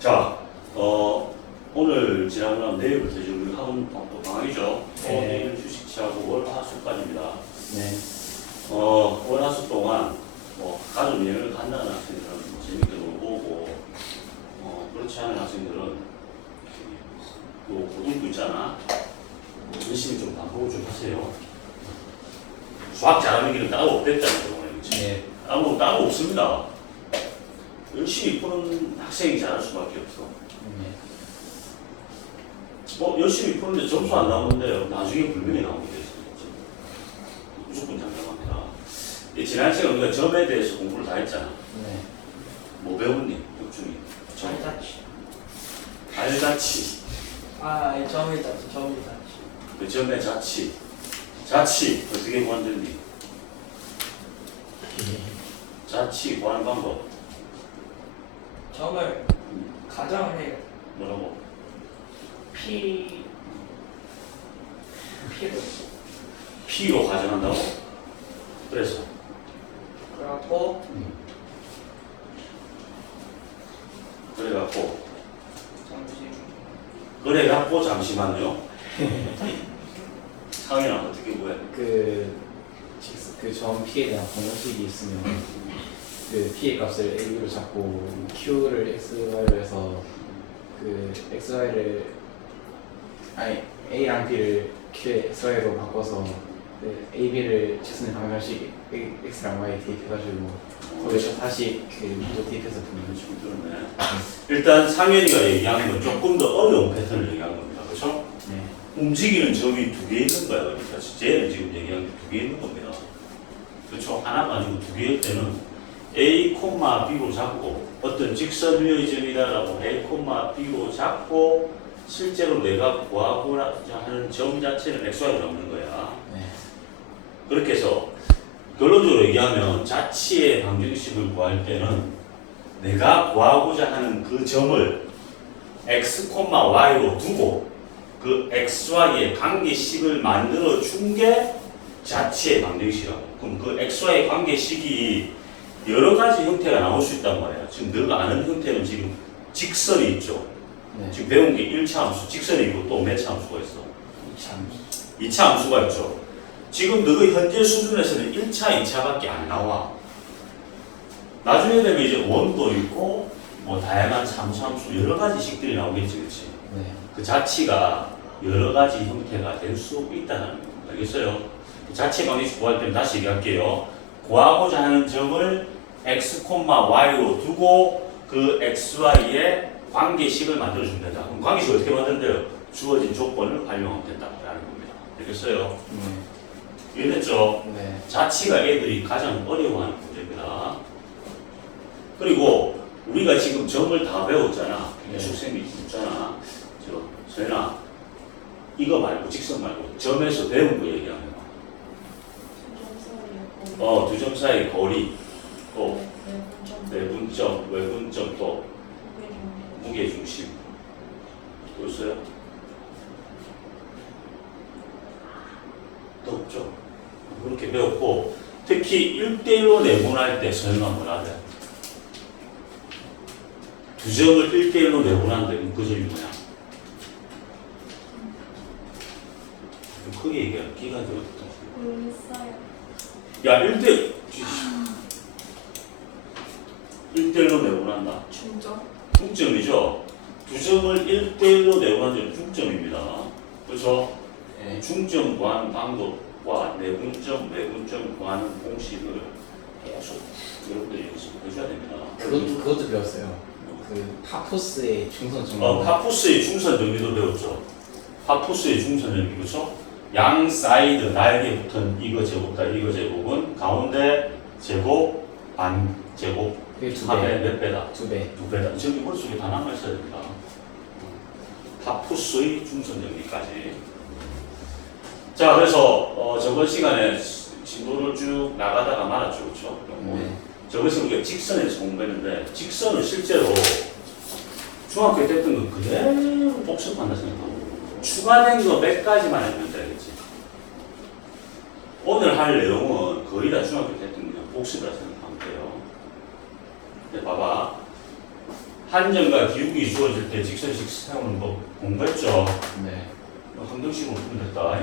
자, 오늘 지나고 내일부터 이제 우리 학원 또 방학이죠. 내일 휴식 취하고 월, 화, 수까지입니다. 네. 월, 화, 수 동안 가족 여행을 간다는 학생들은 재밌게 놀고 오고, 그렇지 않은 학생들은 요 고등부 있잖아. 열심히 좀 반복을 좀 하세요. 수학 잘하는 길은 따로 없댔잖아요. 네. 따로 없습니다. 열심히 푸는 학생이 잘할 수밖에 없어. 네. 열심히 푸는데 점수 안 나오는데 나중에 불명이 나오게 돼 있어요. 무조건 장담합니다. 지난 시간에 우리가 점에 대해서 공부를 다 했잖아. 네. 뭐 배웠니? 육중이. 알자치. 점이 자치. 그 점의 자치. 자치 어떻게 구한다니? 자치 구하는 방법. 점을 가정을 해요. 뭐라고? P로. P로 가정한다고? 그래서 그래갖고 잠시 그래갖고 잠시만요. 상현아 어떻게 구해? 점 P에 대한 공식이 있으면 그 P의 값을 A로 잡고 Q를 XY로 해서 그 XY를 A랑 B를 Q의 XY로 바꿔서 그 A, B를 최선의 방정식 X랑 Y 대입해가지고 거기서 다시 그 문제 대입해서 보면 좀 들었네. 일단 상현이가 얘기하는 건 조금 더 어려운 패턴을 얘기한 겁니다. 그렇죠? 네. 움직이는 점이 두 개 있는 거야. 그러니까 쟤는 지금 얘기한 게 두 개 있는 겁니다. 그렇죠? 하나 가지고 두 개일 때는 A, B로 잡고 어떤 직선 위의 점이다라고 A, B로 잡고 실제로 내가 구하고자 하는 점 자체는 XY로 잡는 거야. 네. 그렇게 해서 결론적으로 얘기하면 자치의 방정식을 구할 때는 내가 구하고자 하는 그 점을 x, y로 두고 그 xy의 관계식을 만들어 준 게 자치의 방정식이라고. 그럼 그 xy의 관계식이 여러 가지 형태가 나올 수 있단 말이야. 지금 너가 아는 형태는 지금 직선이 있죠. 네. 지금 배운 게 1차 함수, 직선이 있고 또 몇 차 함수가 있어? 참. 2차 함수가 있죠. 지금 너가 현재 수준에서는 1차, 2차밖에 안 나와. 나중에 되면 이제 원도 있고 뭐 다양한 함수 여러 가지 식들이 나오겠지, 그렇지? 네. 그 자치가 여러 가지 형태가 될 수 있다는 거. 알겠어요? 자치 방정식 구할 때는 다시 얘기할게요. 구하고자 하는 점을 x, y로 두고 그 xy의 관계식을 만들어주면 된다. 그럼 관계식을 어떻게 만든대요? 주어진 조건을 활용하면 된다라는 겁니다. 알겠어요? 이해됐죠? 네. 자치가 애들이 가장 어려워하는 문제입니다. 그리고 우리가 지금 점을 다 배웠잖아. 네. 축셈이 있잖아. 서연아, 이거 말고 직선 말고 점에서 배운 거 얘기하면 두 점 사이 거리, 또 내분점, 외분점, 또 무게중심. 또 있어요? 또 없죠. 그렇게 배웠고, 특히 1대1로 내분할 때 서연아 뭐라 그래? 두 점을 1대1로 내분하는데 그 점이 뭐야? 좀 크게 얘기해. 끼가 들었다. 야, 1대1로 내분한다. 중점이죠. 두 점을 1대1로 내분하는 점은 중점입니다. 그래서 네. 중점 구하는 방법과 내분점, 외분점 구하는 공식을 계속 여러분들이 연습해줘야 됩니다. 그것도 배웠어요. 그 파푸스의 중선 정리. 파푸스의 중선 정리도 배웠죠. 파푸스의 중선 정리, 그렇죠? 양 사이드 날개 붙은 이거 제곱다 이거 제곱은 가운데 제곱 반 제곱 그게 두 합의 배. 몇 배다? 두 배. 두 배다. 저기 머릿속에 다 남아 있어야 됩니다. 파푸스의 중선 정리까지. 자, 그래서 저번 시간에 진도를 쭉 나가다가 말았죠, 그렇죠? 네. 저것을 우리가 직선에서 공부했는데 직선을 실제로 중학교 때 했던 거 그대로 복습한다 생각하고 추가된 거 몇 가지만 알면 되겠지. 오늘 할 내용은 거의 다 중학교 때 했던 거 복습이라 생각하면 돼요. 근데 봐봐. 한 점과 기울기 주어질 때 직선식 세우는 법 공부했죠? 네. 항등식으로 풀면 됐다.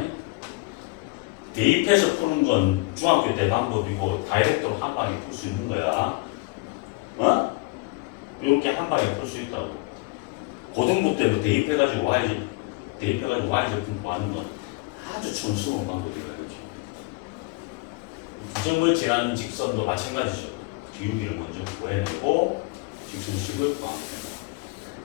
대입해서 푸는 건 중학교 때 방법이고 다이렉트로 한 방에 풀 수 있는 거야. 어? 이렇게 한 방에 풀 수 있다고. 고등부 때도 대입해가지고 y 제품 구하는 건 아주 촌스러운 방법이라 이거죠. 두 점을 지나는 직선도 마찬가지죠. 기울기를 먼저 구해내고 직선식을 구합니다.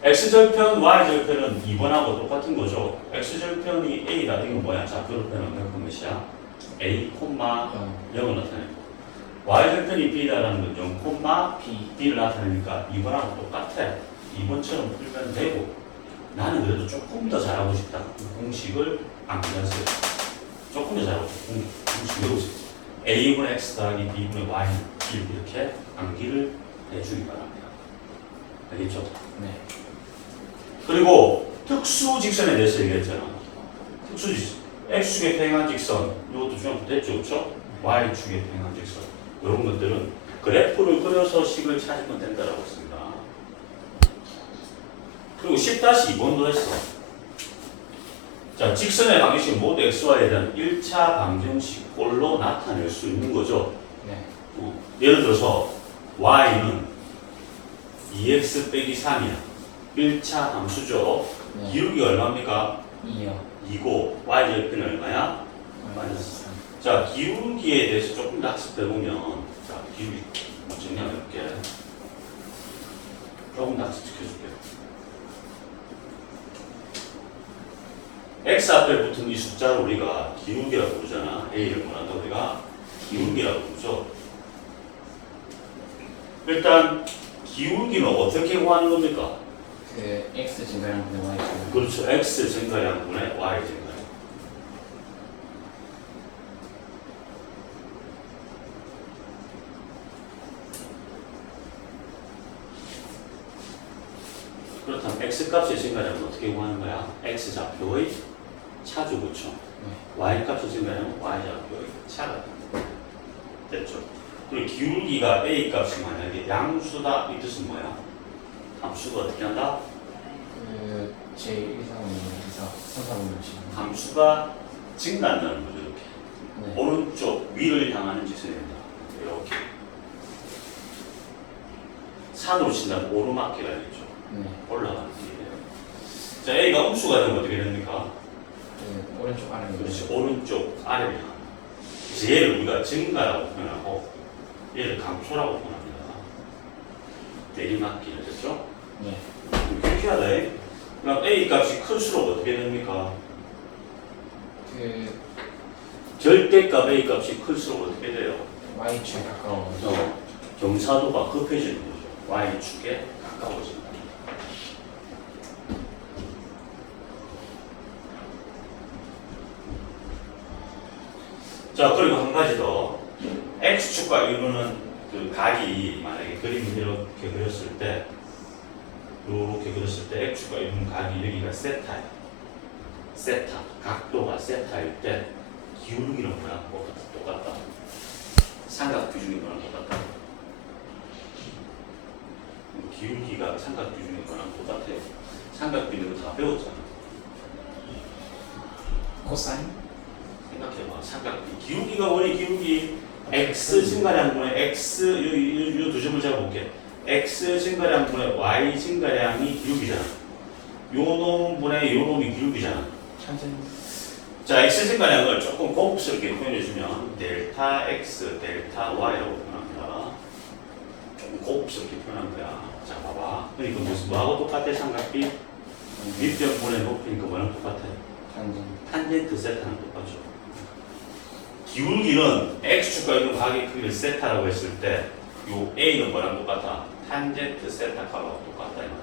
x절편, y절편은 2번하고 똑같은 거죠. x절편이 a다. 이건 뭐야? 좌표절편은 몇 번 몇이야? a, 0을 나타내고 y절편이 b다라는 건 0, b를 나타내니까 2번하고 똑같아. 2번처럼 풀면 되고 나는 그래도 조금 더 잘하고 싶다. 공식을 암기하세요. 조금 더 잘하고 싶다. 공식 외우세요. a분의 x 더하기 b분의 y는 1 이렇게 암기를 해주기 바랍니다. 알겠죠? 네. 그리고 특수 직선에 대해서 얘기했잖아. 특수 직선. x축에 평행한 직선. 이것도 중학교 됐죠, 그렇죠? y축에 평행한 직선. 이런 것들은 그래프를 그려서 식을 찾으면 된다라고 했습니다. 그리고 10-2번도 했어. 자, 직선의 방정식 모두 xy에 대한 1차 방정식꼴로 나타낼 수 있는 거죠. 네. 예를 들어서 y는 2x 빼기 3이야. 1차 함수죠. 네. 기울기가 얼마입니까? 2요. 2고 y절편이 얼마야? 마이너스 3. 자, 기울기에 대해서 조금 더 학습해보면 자, 기울기 정리해볼게. 조금 더 학습시켜줄게. x 앞에 붙은 이 숫자를 우리가 기울기라고 부르잖아. a를 뭐란다 우리가? 기울기라고 부르죠. 일단 기울기는 어떻게 구하는 겁니까? 그 x 증가량분의 y 증가량. 그렇죠. x 증가량분의 y 증가량. 그렇다면 x 값의 증가량은 어떻게 구하는 거야? x 좌표의 차죠, 그렇죠? 네. y 값의 증가량은 y 좌표의 차가 됐죠. 그리고 기울기가 a 값이 만약에 양수다 이 뜻은 뭐야? 함수가 어떻게 한다? 그 제 1, 2, 3, 5, 6, 2, 4, 3, 4, 5, 6, 7. 함수가 증가한다는 거죠, 이렇게. 네. 오른쪽 위를 향하는 직선이 된다. 이렇게. 산으로 친다면 오르막길이 알겠죠? 네. 올라가는 길이에요. 자, A가 음수가 되면 어떻게 됩니까? 그 오른쪽 아래. 그렇지, 오른쪽 아래를 향하는. 그래서 얘를 우리가 증가라고 표현하고 얘를 감소라고 표현합니다. 내리막길, 됐죠? 네. 그렇게 해야 돼. 그럼 A 값이 클수록 어떻게 됩니까? 그 절대값 A 값이 클수록 어떻게 돼요? y축에 가까워. 경사도가 급해지는 거죠. Y축에 가까워진다. 자, 그리고 한 가지 더. X축과 이루는 그 각이 만약에 그림을 이렇게 그렸을 때 이렇게 그렸을 때 X축과 이루는 각이 여기가 세타야. 세타. 각도가 세타일 때 기울기는 뭐야? 똑같다. 삼각 비중이 뭐랑 똑같다. 기울기가 삼각 비중이 뭐랑 똑같아요. 삼각 비중을 다 배웠잖아. 코사인? 생각해봐. 삼각 기울기가 원래 기울기 x 증가량분의 x 이 두 점을 잡아볼게. x 증가량분의 y 증가량이 기울기잖아. 요 놈분의 요 놈이 기울기잖아. 천천히. 자, x 증가량을 조금 고급스럽게 표현해주면 델타 x, 델타 y라고 표현합니다. 조금 고급스럽게 표현한 거야. 자, 봐봐. 그러니까 무슨 뭐하고 똑같아? 삼각비 밑변분의 높이니까 뭐랑 똑같아? 단전. 탄젠트 세타랑 똑같죠. 기울기는 x축과 있는 각의 크기를 세타라고 했을 때 요 a는 뭐랑 똑같아? 탄젠트 세타 값하고 똑같다 이 말이야.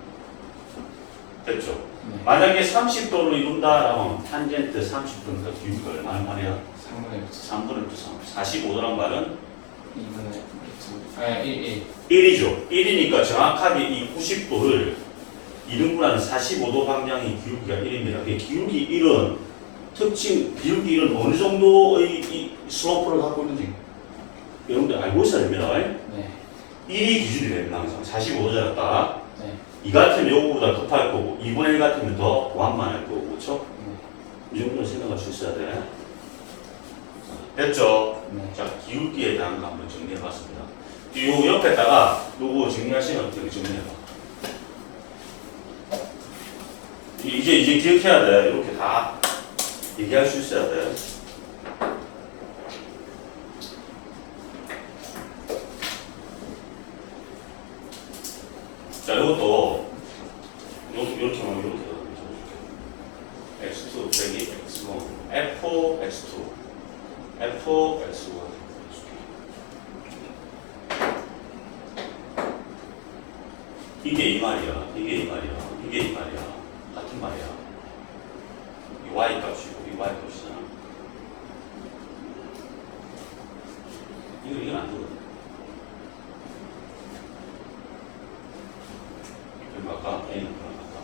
됐죠? 네. 만약에 30도를 이룬다라면 탄젠트 30도니까 기울기가 얼마나 말이야? 3분의 3분의 2, 45도란 말은 2분의 2. 아, 1. 1이죠. 1이니까 정확하게 이 90도를 이등분하는 45도 방향의 기울기가 1입니다. 기울기 1은 특징, 기울기 1은 어느 정도의 이 슬로프를 갖고 있는지 여러분들 알고 있어야 됩니다. 네. 1이 기준이 됩니다. 항상 45도 잡았다. 네. 이 같으면 요거보다 급할 거고 2분의 1 같으면 더 완만할 거고 그렇죠? 이 정도는 생각할 수 있어야 돼. 됐죠? 네. 자, 기울기에 대한 거 한번 정리해 봤습니다. 요 옆에다가 요거 정리하시면 어떻게 정리해 봐. 이제 기억해야 돼. 이렇게 다 얘기할 수 있어야 돼. 자, 이것도 이렇게 하면 이렇게 x2 빼기 x1 f x2 f x1 이게 이 말이야. 이게 이 말이야. 이게 이 말이야. 같은 말이야. 이 y 값이고 이 y 값이잖아. 이건 안 되거든. 그리고 아까 A는 그런 아까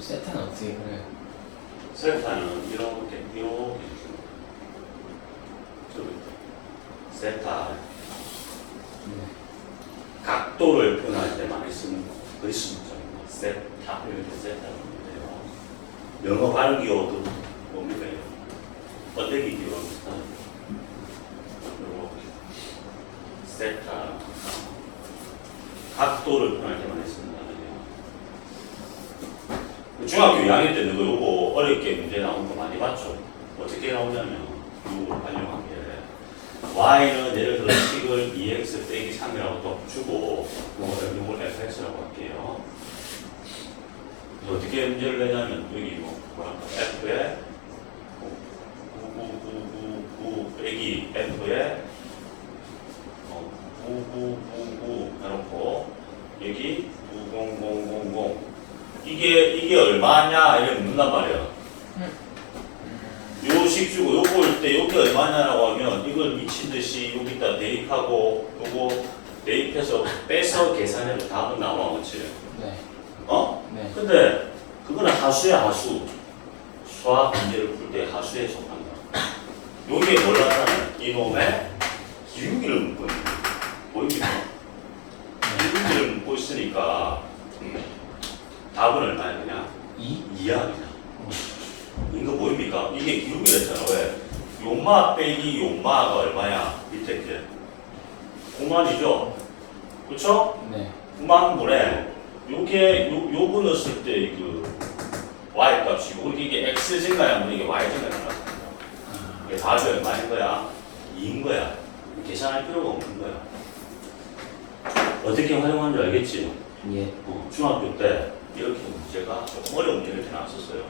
세타는 어떻게 그래요? 세타는 이렇게 저기 세타 각도를 표현할 때 많이 쓰는 그리스 문자입니다. 세타 이렇게 세타를 하는데요. 영어 발음 기호도 뭡니까? 번데기 기호가 비슷한 이렇게 세타 각도를 표현할 때 많이 씁니다. 중학교 2학년 때 너가 요거 어렵게 문제 나온 거 많이 봤죠? 어떻게 나오냐면 이걸 활용한 게 y는 예를 들어 식을 2x 빼기 3이라고 또 주고 요걸 fx라고 할게요. 그래서 어떻게 문제를 내냐면 여기 뭐랄까 f에 9999 빼기 f에 9999 해놓고 여기 90000 이게 얼마냐 이렇게 묻는단 말이야. 요식 주고 요거 올 때 요게 얼마냐라고 하면 이걸 미친 듯이 여기다 대입하고 요거 대입해서 빼서 계산해도 답은 나와, 그렇지? 네. 어? 네. 근데 그거는 하수야 하수. 수학 문제를 풀 때 하수에 속한다. 요게 몰랐다는 이놈의 기울기를 묻고 있는 거야. 보입니까? 기울기를 묻고 있으니까 답은 얼마야 그냥? 2야 그냥. 이거 보입니까? 이게 기울기랬잖아. 왜? 용마 빼기 용마가 얼마야? 밑에 게 9만이죠? 그쵸? 네. 9만분에 요거 넣었을 때 그 y 값이고 이게 x 증가하면 이게 y 증가가 나타난다. 이게 답이 얼마인 거야? 2인 거야. 계산할 필요가 없는 거야. 어떻게 활용하는지 알겠지? 예. 중학교 때 이렇게 문제가 조금 어려운 문제 이렇게 나왔었어요.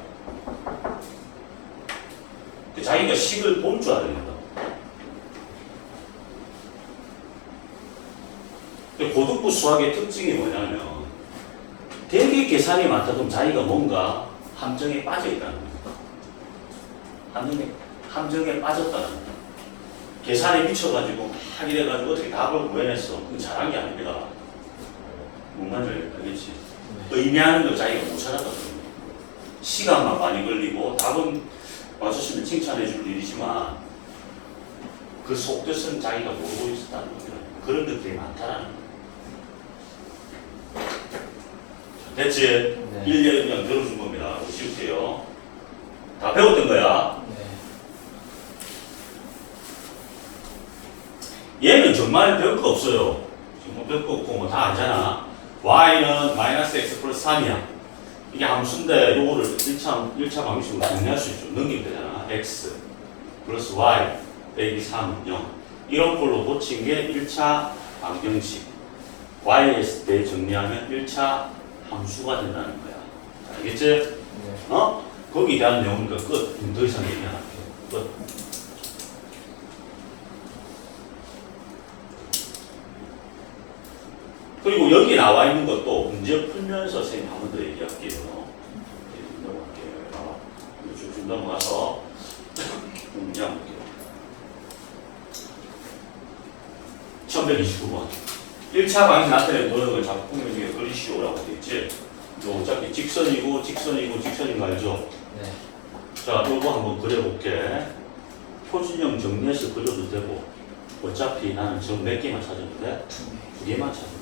자기가 식을 본 줄 알아야 된다. 근데 고등부 수학의 특징이 뭐냐면 되게 계산이 많다 그럼 자기가 뭔가 함정에 빠져 있다는 거야. 함정에 빠졌다는 거야. 계산에 미쳐가지고 막 이래가지고 어떻게 답을 구해냈어. 그건 잘한 게 아닙니다. 뭔 말인지 알겠지? 의미하는 걸 자기가 못 찾았다는 거야. 시간만 많이 걸리고 답은 맞췄으면 칭찬해 줄 일이지만 그 속뜻은 자기가 모르고 있었다는 겁니다. 그런 것들이 많다라는 거야. 됐지? 네. 1년 그냥 들어준 겁니다. 쉬울게요. 다 배웠던 거야. 네. 얘는 정말 별거 없어요. 정말 별거 없고 뭐 다 알잖아. y는 마이너스 x 플러스 3이야. 이게 함수인데 요거를 1차 방식으로 정리할 수 있죠. 넘기면 되잖아. x 플러스 y 빼기 3은 0. 이런 걸로 고친 게 1차 방정식. y에 대해 정리하면 1차 함수가 된다는 거야. 알겠지? 네. 어? 거기에 대한 내용이니까 끝. 더 이상 얘기 안 할게요. 끝. 그리고 여기 나와 있는 것도 문제 풀면서 선생님 한 번 더 얘기할게요. 넘어갈게요. 쭉 넘어가서 문제 한번 볼게요. 1129번. 1차 방식 나타내는 도형을 작품의 중에 그리시오라고 되어 있지. 요 어차피 직선이고 직선이고 직선인 거 알죠? 네. 자, 요거 한번 그려볼게. 표준형 정리해서 그려도 되고 어차피 나는 점 몇 개만 찾으면 돼? 2개만 찾으면 돼.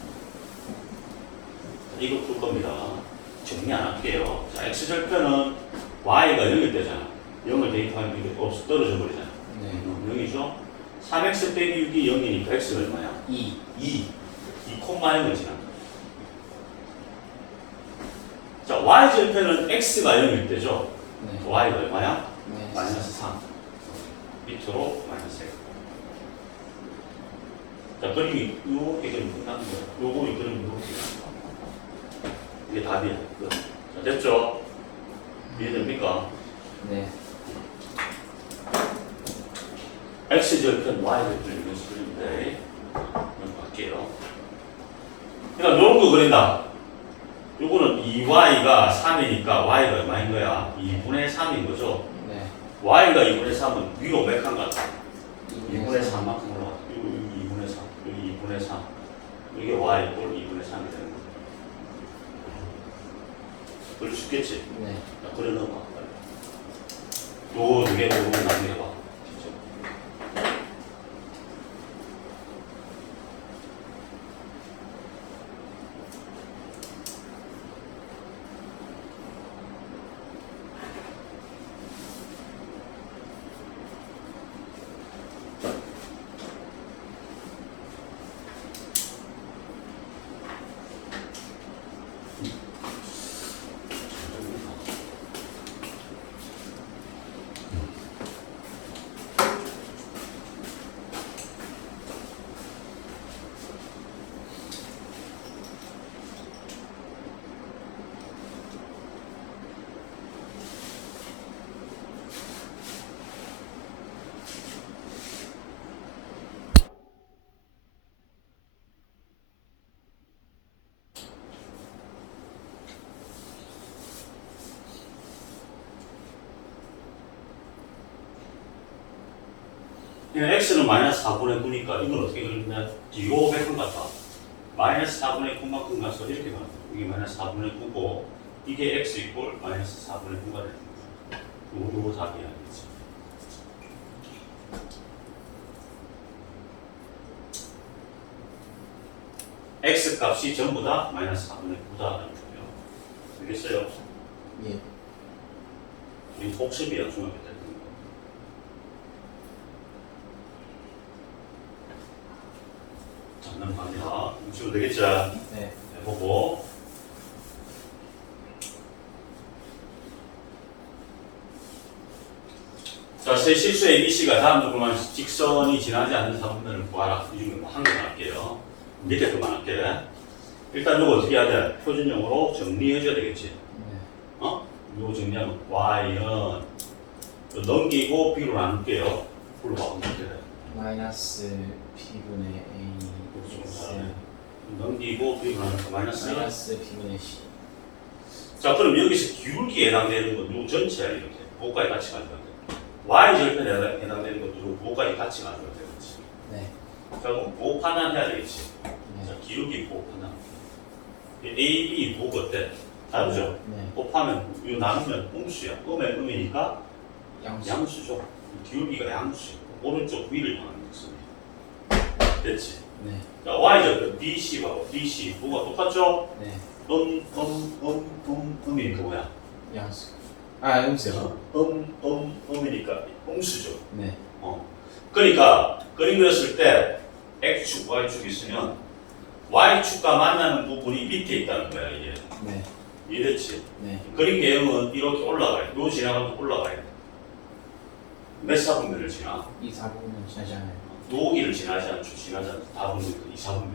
이거 풀 겁니다. 정리 안 할게요. 자, x절편은 y가 0일 때잖아. 0을 대입하면 이게 없어 떨어져 버리잖아. 네. 0이죠? 3x 빼기 6이 0이니까 x는 얼마야? 2. 2 콤마 0을 지난다. 자, y절편은 x가 0일 때죠? 네. y가 얼마야? 네. 마이너스 3. 밑으로 마이너스 1. 자, 그림이 요렇게 그림 끝나는 거야. 요거 그림 요렇게 끝나는 거야. 이게 답이야. 끝. 자, 됐죠? 이해됩니까? 네. x절편 y절편 이런 식인데 갈게요. 그러니까 요런 거 그린다. 요거는 2y가 3이니까 y가 얼마인 거야? 2분의 3인 거죠? 네. y가 2분의 3은 위로 몇 칸 같아? 2분의 2분의 3만큼 올라가. 여기 2분의 3, 여기 2분의 3. 이게 y 꼴 2분의 3이 되는 거야. 그럴 수 있겠지? 네. 자, 그래 넣어봐. 요 두 개 보고 나중에 해봐. 진짜. x는 마이너스 4분의 9니까 이걸 어떻게 그리냐? 뒤로 100칸 같다. 마이너스 4분의 9만큼 가서 이렇게 가는 거야. 이게 마이너스 4분의 9고 이게 x 이꼴 마이너스 4분의 9가 되는 거야. 요거 답이야. 그치? x 값이 전부 다 마이너스 4분의 9다라는 거예요. 알겠어요? 예. 우리 복습이야 중학교 때. 자, 넘어갑니다. 지금 되겠죠? 네. 해보고. 자, 세 실수 ABC가 다음 조건만 직선이 지나지 않는 3분면을 구하라. 이 중에 한 개만 할게요. 밑에 것만 할게. 일단 이거 어떻게 해야 돼? 표준형으로 정리해줘야 되겠지. 네. 어? 이거 정리하면 y는 넘기고 b로 나눌게요. 불러봐. 어떻게 돼? 마이너스 B분의 A 그렇죠. x 넘기고 B 하나 마이너스. 마이너스 B분의 C. 자, 그럼 여기서 기울기에 해당되는 건 누구 전체야 이렇게. 뭐까지 같이 가져가야 돼. Y 절편에 해당되는 것도 뭐까지 같이 가져가야 돼. 그렇지. 네. 자, 그럼 뭐 판단해야 되겠지. 자, 네. 기울기 뭐 판단. A, B 뭐가 어때? 다르죠? 네. 곱하면 이거 나누면 음수야. 음의 음이니까 양수. 양수죠. 기울기가 양수야. 오른쪽 위를 향하는 것입니다. 됐지? 네. 자, Y절편 BC하고 BC 뭐가 똑같죠? 네. 음이니까 뭐야? 양수. 아, 음수요. 음이니까 음수죠. 네. 그러니까 그림 그렸을 때 X축, Y축 있으면 Y축과 만나는 부분이 밑에 있다는 거야 이게. 네. 이해됐지? 네. 그림 개형은 이렇게 올라가야 돼. 요 지나가면 올라가야 돼. 몇 사분면을 지나? 이 4부분은 지나지 않아요. 노기를 지나지 않죠. 지나지 않죠. 다분면, 2, 4분면.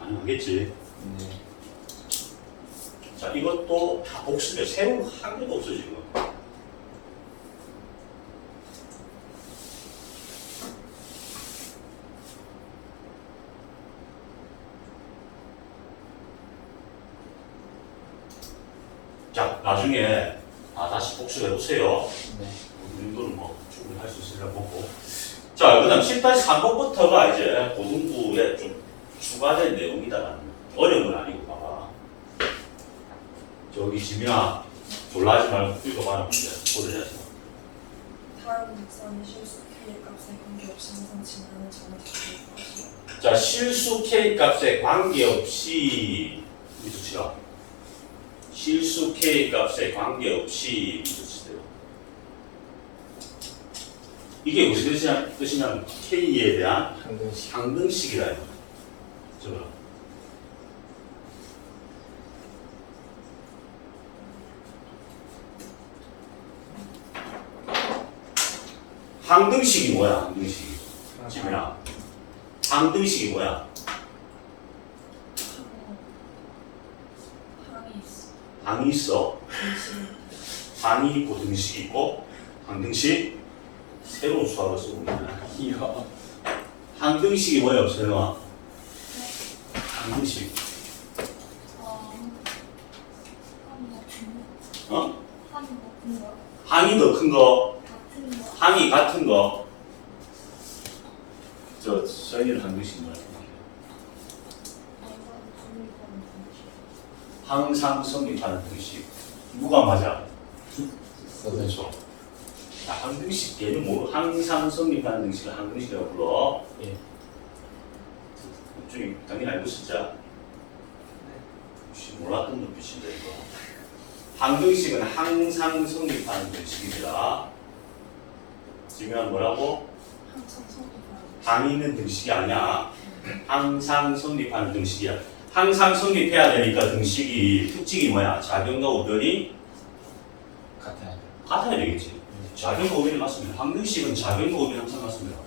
가능하겠지? 네. 자, 이것도 다 복습이야. 새로운 한 개도 없어, 지금. 자, 나중에 다시 복습해보세요. 네. 이 정도는 뭐 충분히 할 수 있으리라 보고. 자, 그 다음 10-3번부터가 이제 고등부에 좀 추가된 내용이다. 어려운 건 아니고 봐봐. 저기 지민아, 졸라 하지 말고 읽어봐라. 문제 보내야지. 다음 득선이 실수 K의 값에 관계없이 항상 지나는 점을 잡을 것이요. 자, 실수 K 값에 관계없이 미수치라. 실수 K 값에 관계없이 미수치대요. 이게 무슨 뜻이냐면 K에 대한 항등식. 항등식이라 해요. 저거. 항등식이 뭐야? 항등식이. 지민아. 항등식이 뭐야? 항이 있어. 항이 있어. 등식은 항이 있고 등식이 있고 항등식 새로운 수학을 쓰고 있네. 이야. 항등식이 뭐예요, 설마? 항등식. 어? 항이 더 큰 거, 항이 같은 거. 저 저희는 항등식 뭐야? 항상 성립하는 등식. 누가 맞아? 그렇죠. 자, 항등식 얘는 뭐 항상 성립하는 등식을 항등식이라고 불러. 예. 좀 당연히 알고 있었자. 혹시 몰랐던 눈빛인데 이거. 항등식은 항상 성립하는 등식입니다. 지금 뭐라고? 항상 성립하는 항이 있는 등식이 아니야. 항상 성립하는 등식이야. 항상 성립해야 되니까 등식이 특징이 뭐야? 작용과 우변이 같아요. 같아야 되겠지. 작용과 우변이 맞습니다. 항등식은 작용과 우변이 항상 맞습니다.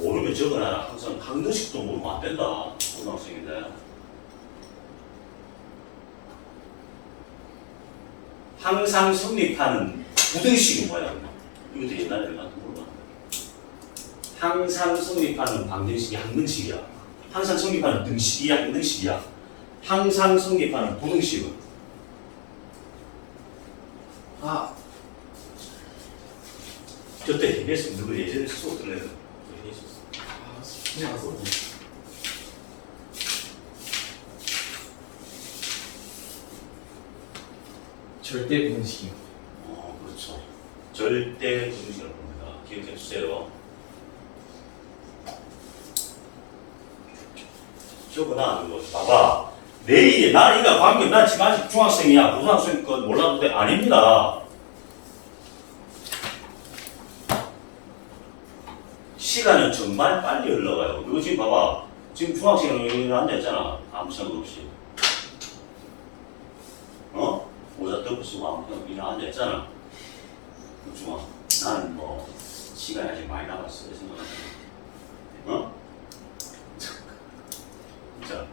모르면 적어놔라. 항상 항등식도 모르면 안 된다. 고등학생인데. 항상 성립하는 부등식이 뭐야? 이것도 옛날에 나한테 물어봤는데. 항상 성립하는 방정식이 항등식이야. 항상 성립하는 등식이 항등식이야. 항상 성립하는 부등식은 저때 얘기했으면 누구 예전에 수업 들려요. 얘기했었어. 그냥 써. 절대 분식이요. 그렇죠. 절대 부등식이라고 합니다. 기억해 주세요. 저거나 이거 봐봐. 내일에 나 이거 관계 나 지금 아직 중학생이야. 고등학생 건 몰라도 돼. 아닙니다. 시간은 정말 빨리 흘러가요. 이거 지금 봐봐. 지금 중학생이 여기 앉아있잖아. 아무 생각 없이. 모자 덮고 쓰고 아무 생각 없이 앉아있잖아. 중학. 나는 뭐 시간이 아직 많이 남았어. 생각하면. 진짜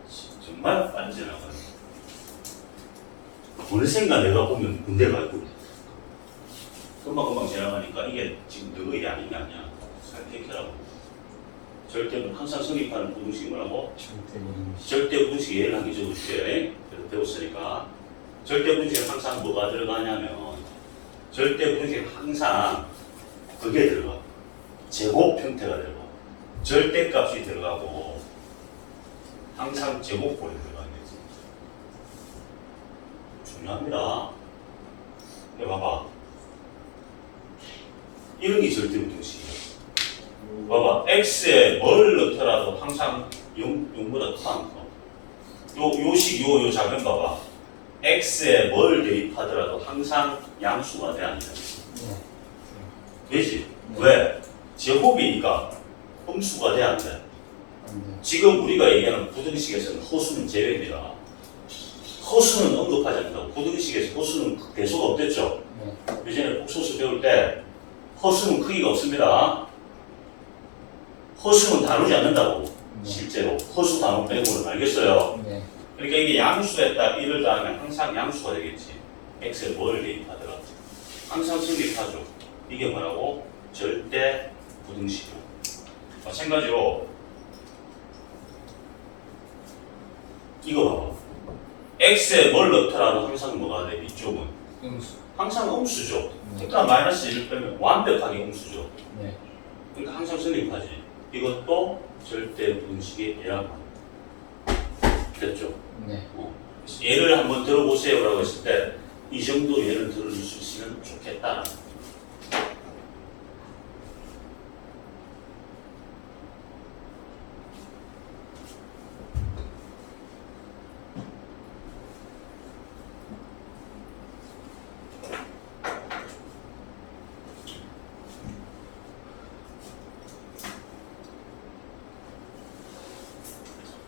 정말 빨리 지나가요. 어느샌가 내가 보면 군대 가 있고 금방금방 지나가니까 이게 지금 너가 이게 아닌 게 아니야. 잘 기억해라고. 절대 항상 성립하는 부등식이 뭐라고? 절대 부등식. 절대 부등식 예를 한 개 적어줄게. 그래서 배웠으니까. 절대 부등식에 항상 뭐가 들어가냐면 절대 부등식에 항상 그게 들어가. 제곱 형태가 들어가. 절대값이 들어가고 항상 제곱꼴이 들어가는 거지. 중요합니다. 봐봐. 이런 게 절대 부등식이야. 봐봐. x에 뭘 넣더라도 항상 0보다 커 안 커? 요 작은 봐봐. x에 뭘 대입하더라도 항상 양수가 돼 안 돼? 되지? 왜? 제곱이니까 음수가 돼 안 돼? 안 돼. 지금 우리가 얘기하는 부등식에서는 허수는 제외입니다. 허수는 언급하지 않는다고. 부등식에서 허수는 대수가 없댔죠? 네. 예전에 복소수 배울 때 허수는 크기가 없습니다. 허수는 다루지 않는다고. 네. 실제로 허수 단원 빼고는 알겠어요? 네. 그러니까 이게 양수에다 1을 더하면 항상 양수가 되겠지. x에 뭘 대입하더라도 항상 성립하죠. 이게 뭐라고? 절대 부등식이야. 마찬가지로 이거 봐봐. x에 뭘 넣더라도 항상 뭐가 돼? 이쪽은 음수. 항상 음수죠. 네. 그러니까 마이너스 1을 빼면 완벽하게 음수죠. 네. 그러니까 항상 성립하지. 이것도 절대 부등식의 예라고 됐죠? 네. 그래서 예를 한번 들어보세요라고 했을 때 이 정도 예를 들어줄 수 있으면 좋겠다.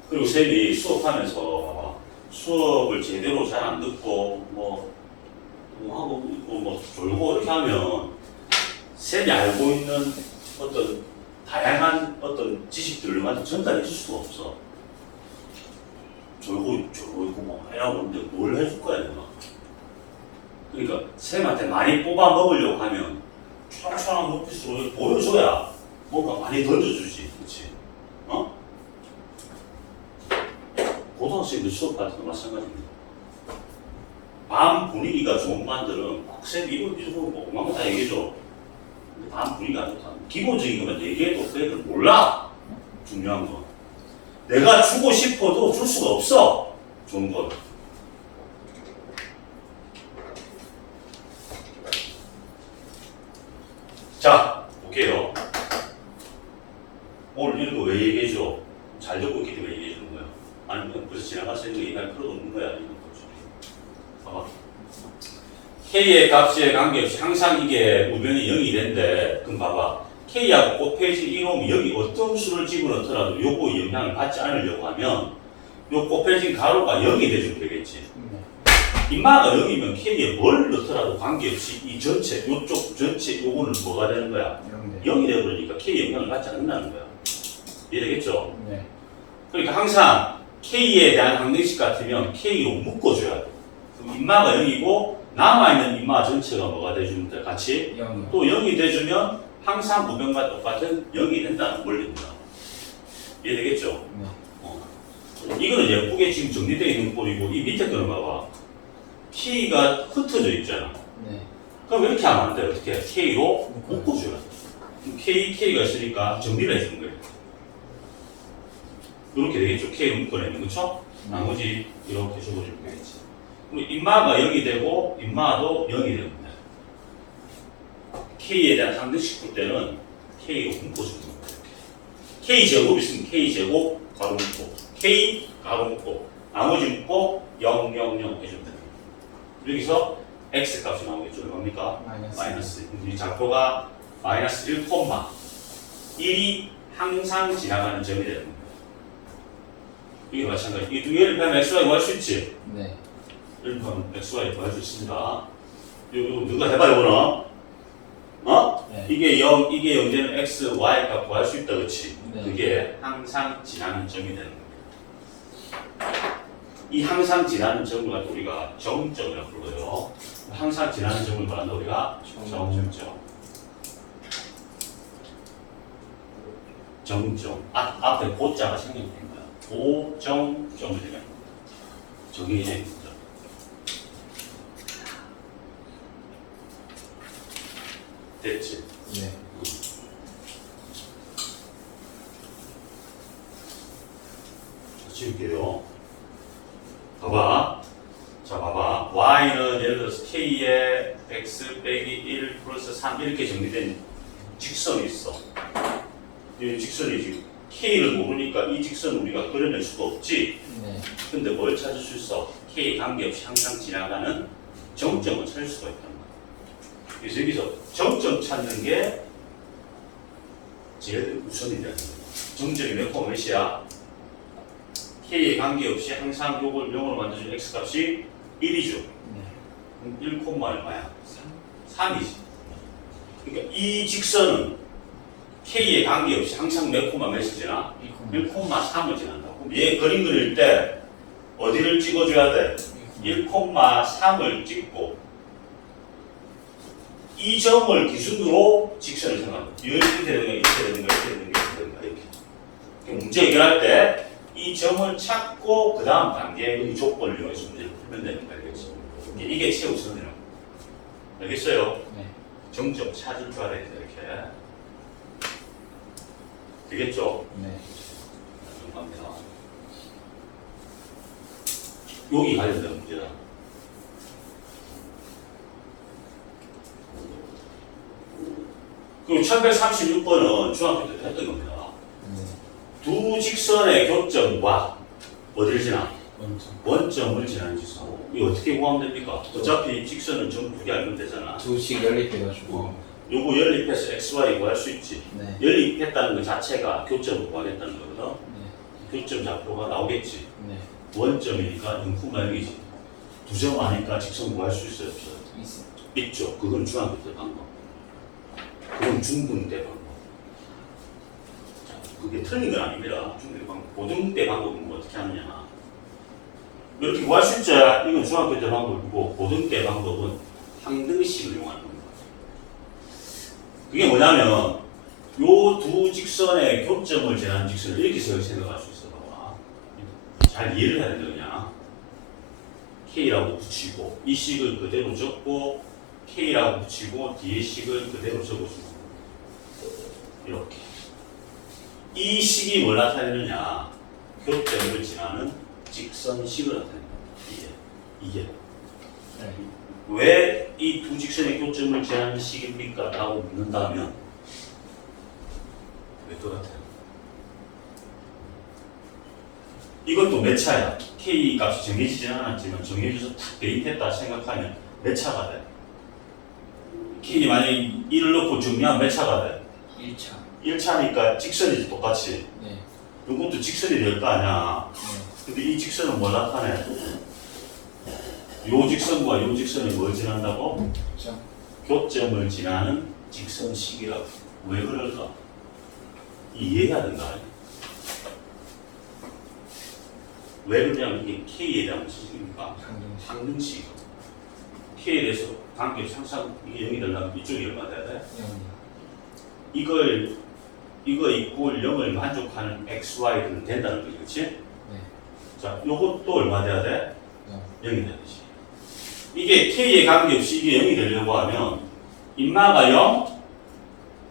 그리고 쌤이 수업하면서 봐봐. 수업을 제대로 잘 안 듣고 뭐 하고 있고 뭐 졸고 이렇게 하면 쌤이 알고 있는 어떤 다양한 어떤 지식들을 전달해 줄 수가 없어. 졸고 있고 뭐 이러고 있는데 뭘 해줄 거야 내가. 그러니까 쌤한테 많이 뽑아 먹으려고 하면 초랑초랑 눈빛으로 보여줘야 뭔가 많이 던져주지. 그렇지? 어? 고등학생들 수업 같은 거 마찬가지입니다. 밤 분위기가 좋은 반들은 꼭 쌤 이거 뭐 엄마가 다 얘기해줘. 근데 밤 분위기가 안 좋다. 기본적인 것만 얘기해도 그 애들 몰라. 중요한 건. 내가 주고 싶어도 줄 수가 없어. 좋은 건. 자, 볼게요. 오늘 이런 거 왜 얘기해줘? 잘 듣고 있기 때문에 얘기해주는 거야. 아니면 그래서 지나가서 이거 얘기할 필요도 없는 거야. 이런 거죠. 봐봐. K의 값에 관계없이 항상 이게 우변이 0이 된대. 그럼 봐봐. K하고 곱해진 이놈이 여기 어떤 수를 집어넣더라도 요거 영향을 받지 않으려고 하면 요 곱해진 가로가 0이 돼주면 되겠지. 네. 인마가 0이면 K에 뭘 넣더라도 관계없이 이 전체, 요쪽 전체 요거는 뭐가 되는 거야? 0이 되어버리니까 K에 영향을 받지 않는다는 거야. 이해되겠죠? 네. 그러니까 항상 K에 대한 항등식 같으면 K로 묶어줘야 돼. 그럼 인마가 0이고 남아있는 인마 전체가 뭐가 돼주면 돼? 같이 0이요. 또 0이 돼주면 항상 무변과 똑같은 0이 된다는 원리입니다. 이해되겠죠? 네. 이거는 예쁘게 지금 정리되어 있는 꼴이고 이 밑에 거는 봐봐. K가 흩어져 있잖아. 네. 그럼 이렇게 하면 안 돼. 어떻게? K로 묶어줘야 돼. 그럼 K가 있으니까 정리를 해주는 거예요. 이렇게 되겠죠. K로 묶어내면 그렇죠? 나머지 이렇게 적어주면 되겠지. 그럼 인마가 0이 되고 인마도 0이 됩니다. K에 대한 상등식 풀 때는 K로 묶어주는 거예요. K 제곱 있으면 K 제곱 가로 묶고 K 가로 묶고 나머지 묶고 0, 0, 0 해주면 됩니다. 여기서 X 값이 나오겠죠. 얼마입니까? 마이너스. 이 좌표가 마이너스 1, 1이 항상 지나가는 점이 되는 거예요. 이게 마찬가지. 이 두 개를 빼면 XY 구할 수 있지? 네. 이렇게 하면 XY 구할 수 있습니다. 요 누가 해봐요, 그럼? 어? 네. 이게 0, 이게 0 되면 X, Y 값 구할 수 있다, 그치? 네. 그게 항상 지나는 점이 되는 거예요. 이 항상 지나는 점을 갖고 우리가 정점이라고 불러요. 항상 항상 지나는 점을 말한다 우리가 정점. 정점. 앞에 고자가 생략된 거야. 고정점을 되면 정의의 정점. 됐지? 네. 지울게요. 봐봐. 자, 봐봐. y는 예를 들어서 k에 x 빼기 1 플러스 3 이렇게 정리된 직선이 있어. 이 직선이 지금 k를 모르니까 이 직선 우리가 그려낼 수가 없지. 네. 근데 뭘 찾을 수 있어? k 관계없이 항상 지나가는 정점을 찾을 수가 있단 말이야. 그래서 여기서 정점 찾는 게 제일 우선이 되는 거야. 정점이 몇 콤마 몇이야? k에 관계없이 항상 요걸 0으로 만들어준 x 값이 1이죠. 네. 그럼 1 콤마 얼마야? 3이지. 그러니까 이 직선은 k에 관계없이 항상 몇 콤마 몇이 지나? 1 콤마 3을 지난다고. 그럼 얘 그림 그릴 때 어디를 찍어줘야 돼? 1 콤마 3을 찍고 이 점을 기준으로 직선을 생각합니다. 이렇게 되는 거야, 이렇게 되는 거야, 이렇게 되는 거야, 이렇게 되는 거야, 이렇게. 문제 해결할 때 이 점을 찾고 그 다음 단계의 이 조건을 이용해서 문제를 풀면 되는 거 알겠지? 이게 최우선이라고. 알겠어요? 네. 정점 찾을 줄 알아야 돼, 이렇게. 되겠죠? 네. 감사합니다. 여기 관련된 문제다. 그리고 1136번은 중학교 때 했던 겁니다. 네. 두 직선의 교점과 어디를 지나? 원점. 원점을 지나는 직선. 이거 어떻게 구하면 됩니까? 어차피 직선은 전부 두 개 알면 되잖아. 두씩 연립해가지고. 요거 연립해서 XY 구할 수 있지. 네. 연립했다는 것 자체가 교점을 구하겠다는 거거든. 네. 교점 좌표가 나오겠지. 네. 원점이니까 0,0이지. 두 점 아니까 직선 구할 수 있어요, 없어요? 있어. 있죠. 그건 중학교 때 방법. 그건 중등 때 방법. 자, 그게 틀린 건 아닙니다. 중등 때 방법. 고등 때 방법은 뭐 어떻게 하느냐. 이렇게 구할 수 있죠. 이건 중학교 때 방법이고, 고등 때 방법은 항등식을 이용하는 겁니다. 그게 뭐냐면, 요 두 직선의 교점을 지나는 직선을 이렇게 생각할 수 있어. 봐봐. 잘 이해를 해야 되는 거냐. K라고 붙이고, 이 식을 그대로 적고, K라고 붙이고, 뒤에 식을 그대로 적어주고. 이렇게. 이 식이 뭘 나타내느냐. 교점을 지나는 직선식을 나타냅니다. 이게. 네. 왜 이 두 직선의 교점을 지나는 식입니까? 라고 묻는다면 왜 것 같아요? 이것도 몇 차야? K 값이 정해지지는 않았지만 정해져서 탁 대입했다 생각하면 몇 차가 돼? K 만약에 1을 넣고 정리하면 몇 차가 돼? 1차. 1차니까 직선이지 똑같이. 네. 이것도 직선이 될 거 아니야. 네. 근데 이 직선은 뭘 나타내? 요 직선과 요 직선이 뭘 지난다고? 점. 교점을 지나는 직선식이라고. 왜 그럴까? 이해해야 된다. 왜 그러냐면 이게 K에 대한 식입니까? 항등식. 항등식. K에 대해서 관계없이 항상 이게 0이 되려면 이쪽이 얼마 돼야 돼? 0이요. 이거 이꼴 0을 만족하는 XY는 된다는 거지, 그렇지? 네. 자, 요것도 얼마 돼야 돼? 0. 0이 되듯이. 이게 K에 관계없이 이게 0이 되려고 하면 인마가 0,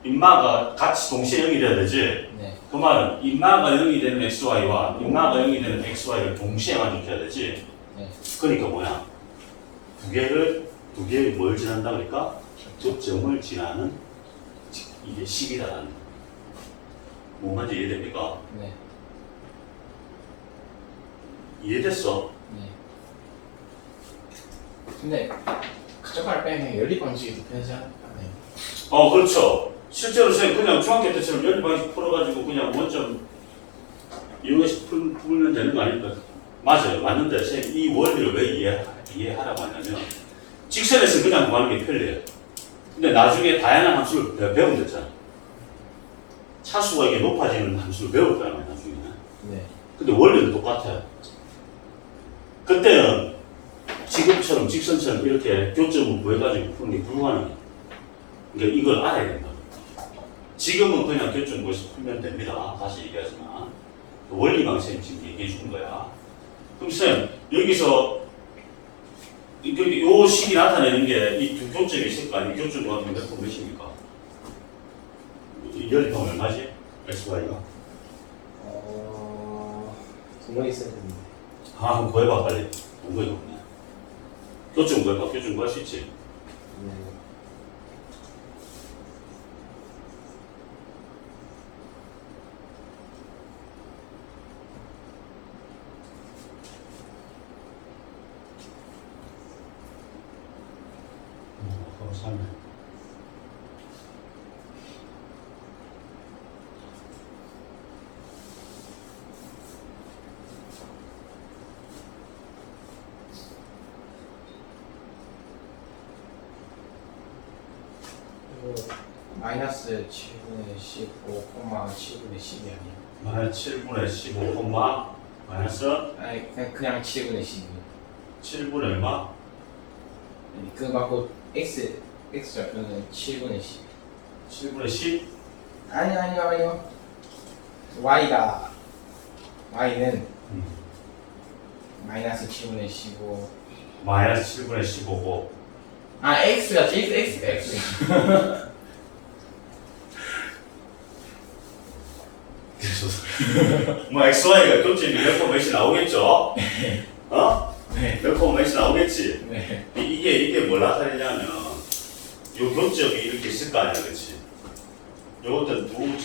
인마가 같이 동시에 0이 돼야 되지? 네. 그 말은 인마가 0이 되는 XY와 인마가 0이 되는 XY를 동시에 만족해야 되지? 네. 그러니까 뭐야? 두 개를 뭘 지난다 그러니까? 교점을 지나는 이게 식이다라는 거. 뭐 말인지 이해됩니까? 네. 이해됐어? 네. 근데 가져갈 빼면 연립 방식이 더 편하지 않아요? 그렇죠. 실제로 선생님 그냥 중학교 때처럼 연립 방식 풀어가지고 그냥 원점 이용해서 풀면 되는 거 아닙니까? 맞아요. 맞는데 선생님 이 원리를 왜 이해하라고 하냐면 직선에서 그냥 구하는 게 편리해요. 근데 나중에 다양한 함수를 배우면 됐잖아. 차수가 이게 높아지는 함수를 배울 거야 나중에. 네. 근데 원리는 똑같아요. 그때는 지금처럼 직선처럼 이렇게 교점을 구해가지고 푸는 게 불가능해. 그러니까 이걸 알아야 된다. 지금은 그냥 교점 구해서 풀면 됩니다. 다시 얘기하지만 원리만 쌤 지금 얘기해 준 거야. 그럼 쌤 여기서 요 식이 나타내는 게 이 두 교점이 있을 거 아니에요? 교점 구하면 몇 번 몇입니까? 연립하면 얼마지? XY가? 분모 있어야 되는데. 아, 한번 구해봐 빨리. 안 구해봐. 교점 구해봐. 교점 구할 수 있지? 네. 아까 3일. 이거 마이너스 7분의 15, 7분의 10이 아니에요. 마이너스 7분의 15, 마이너스 아니 그냥 7분의 10이요. 7분의 얼마? 그 맞고 x 좌표는 7분의 10. 7분의 10? 아니요. y는 마이너스 7분의 15. 마이너스 7분의 15고 아 x가 x. 뭐 XY가 교점이 몇번 몇이 나오겠죠? 어? 네. 몇번 몇이 나오겠지? 네. 이게 뭘 나타내냐면 요 교점이 이렇게 있을 거 아니야, 그렇지? 요것은 요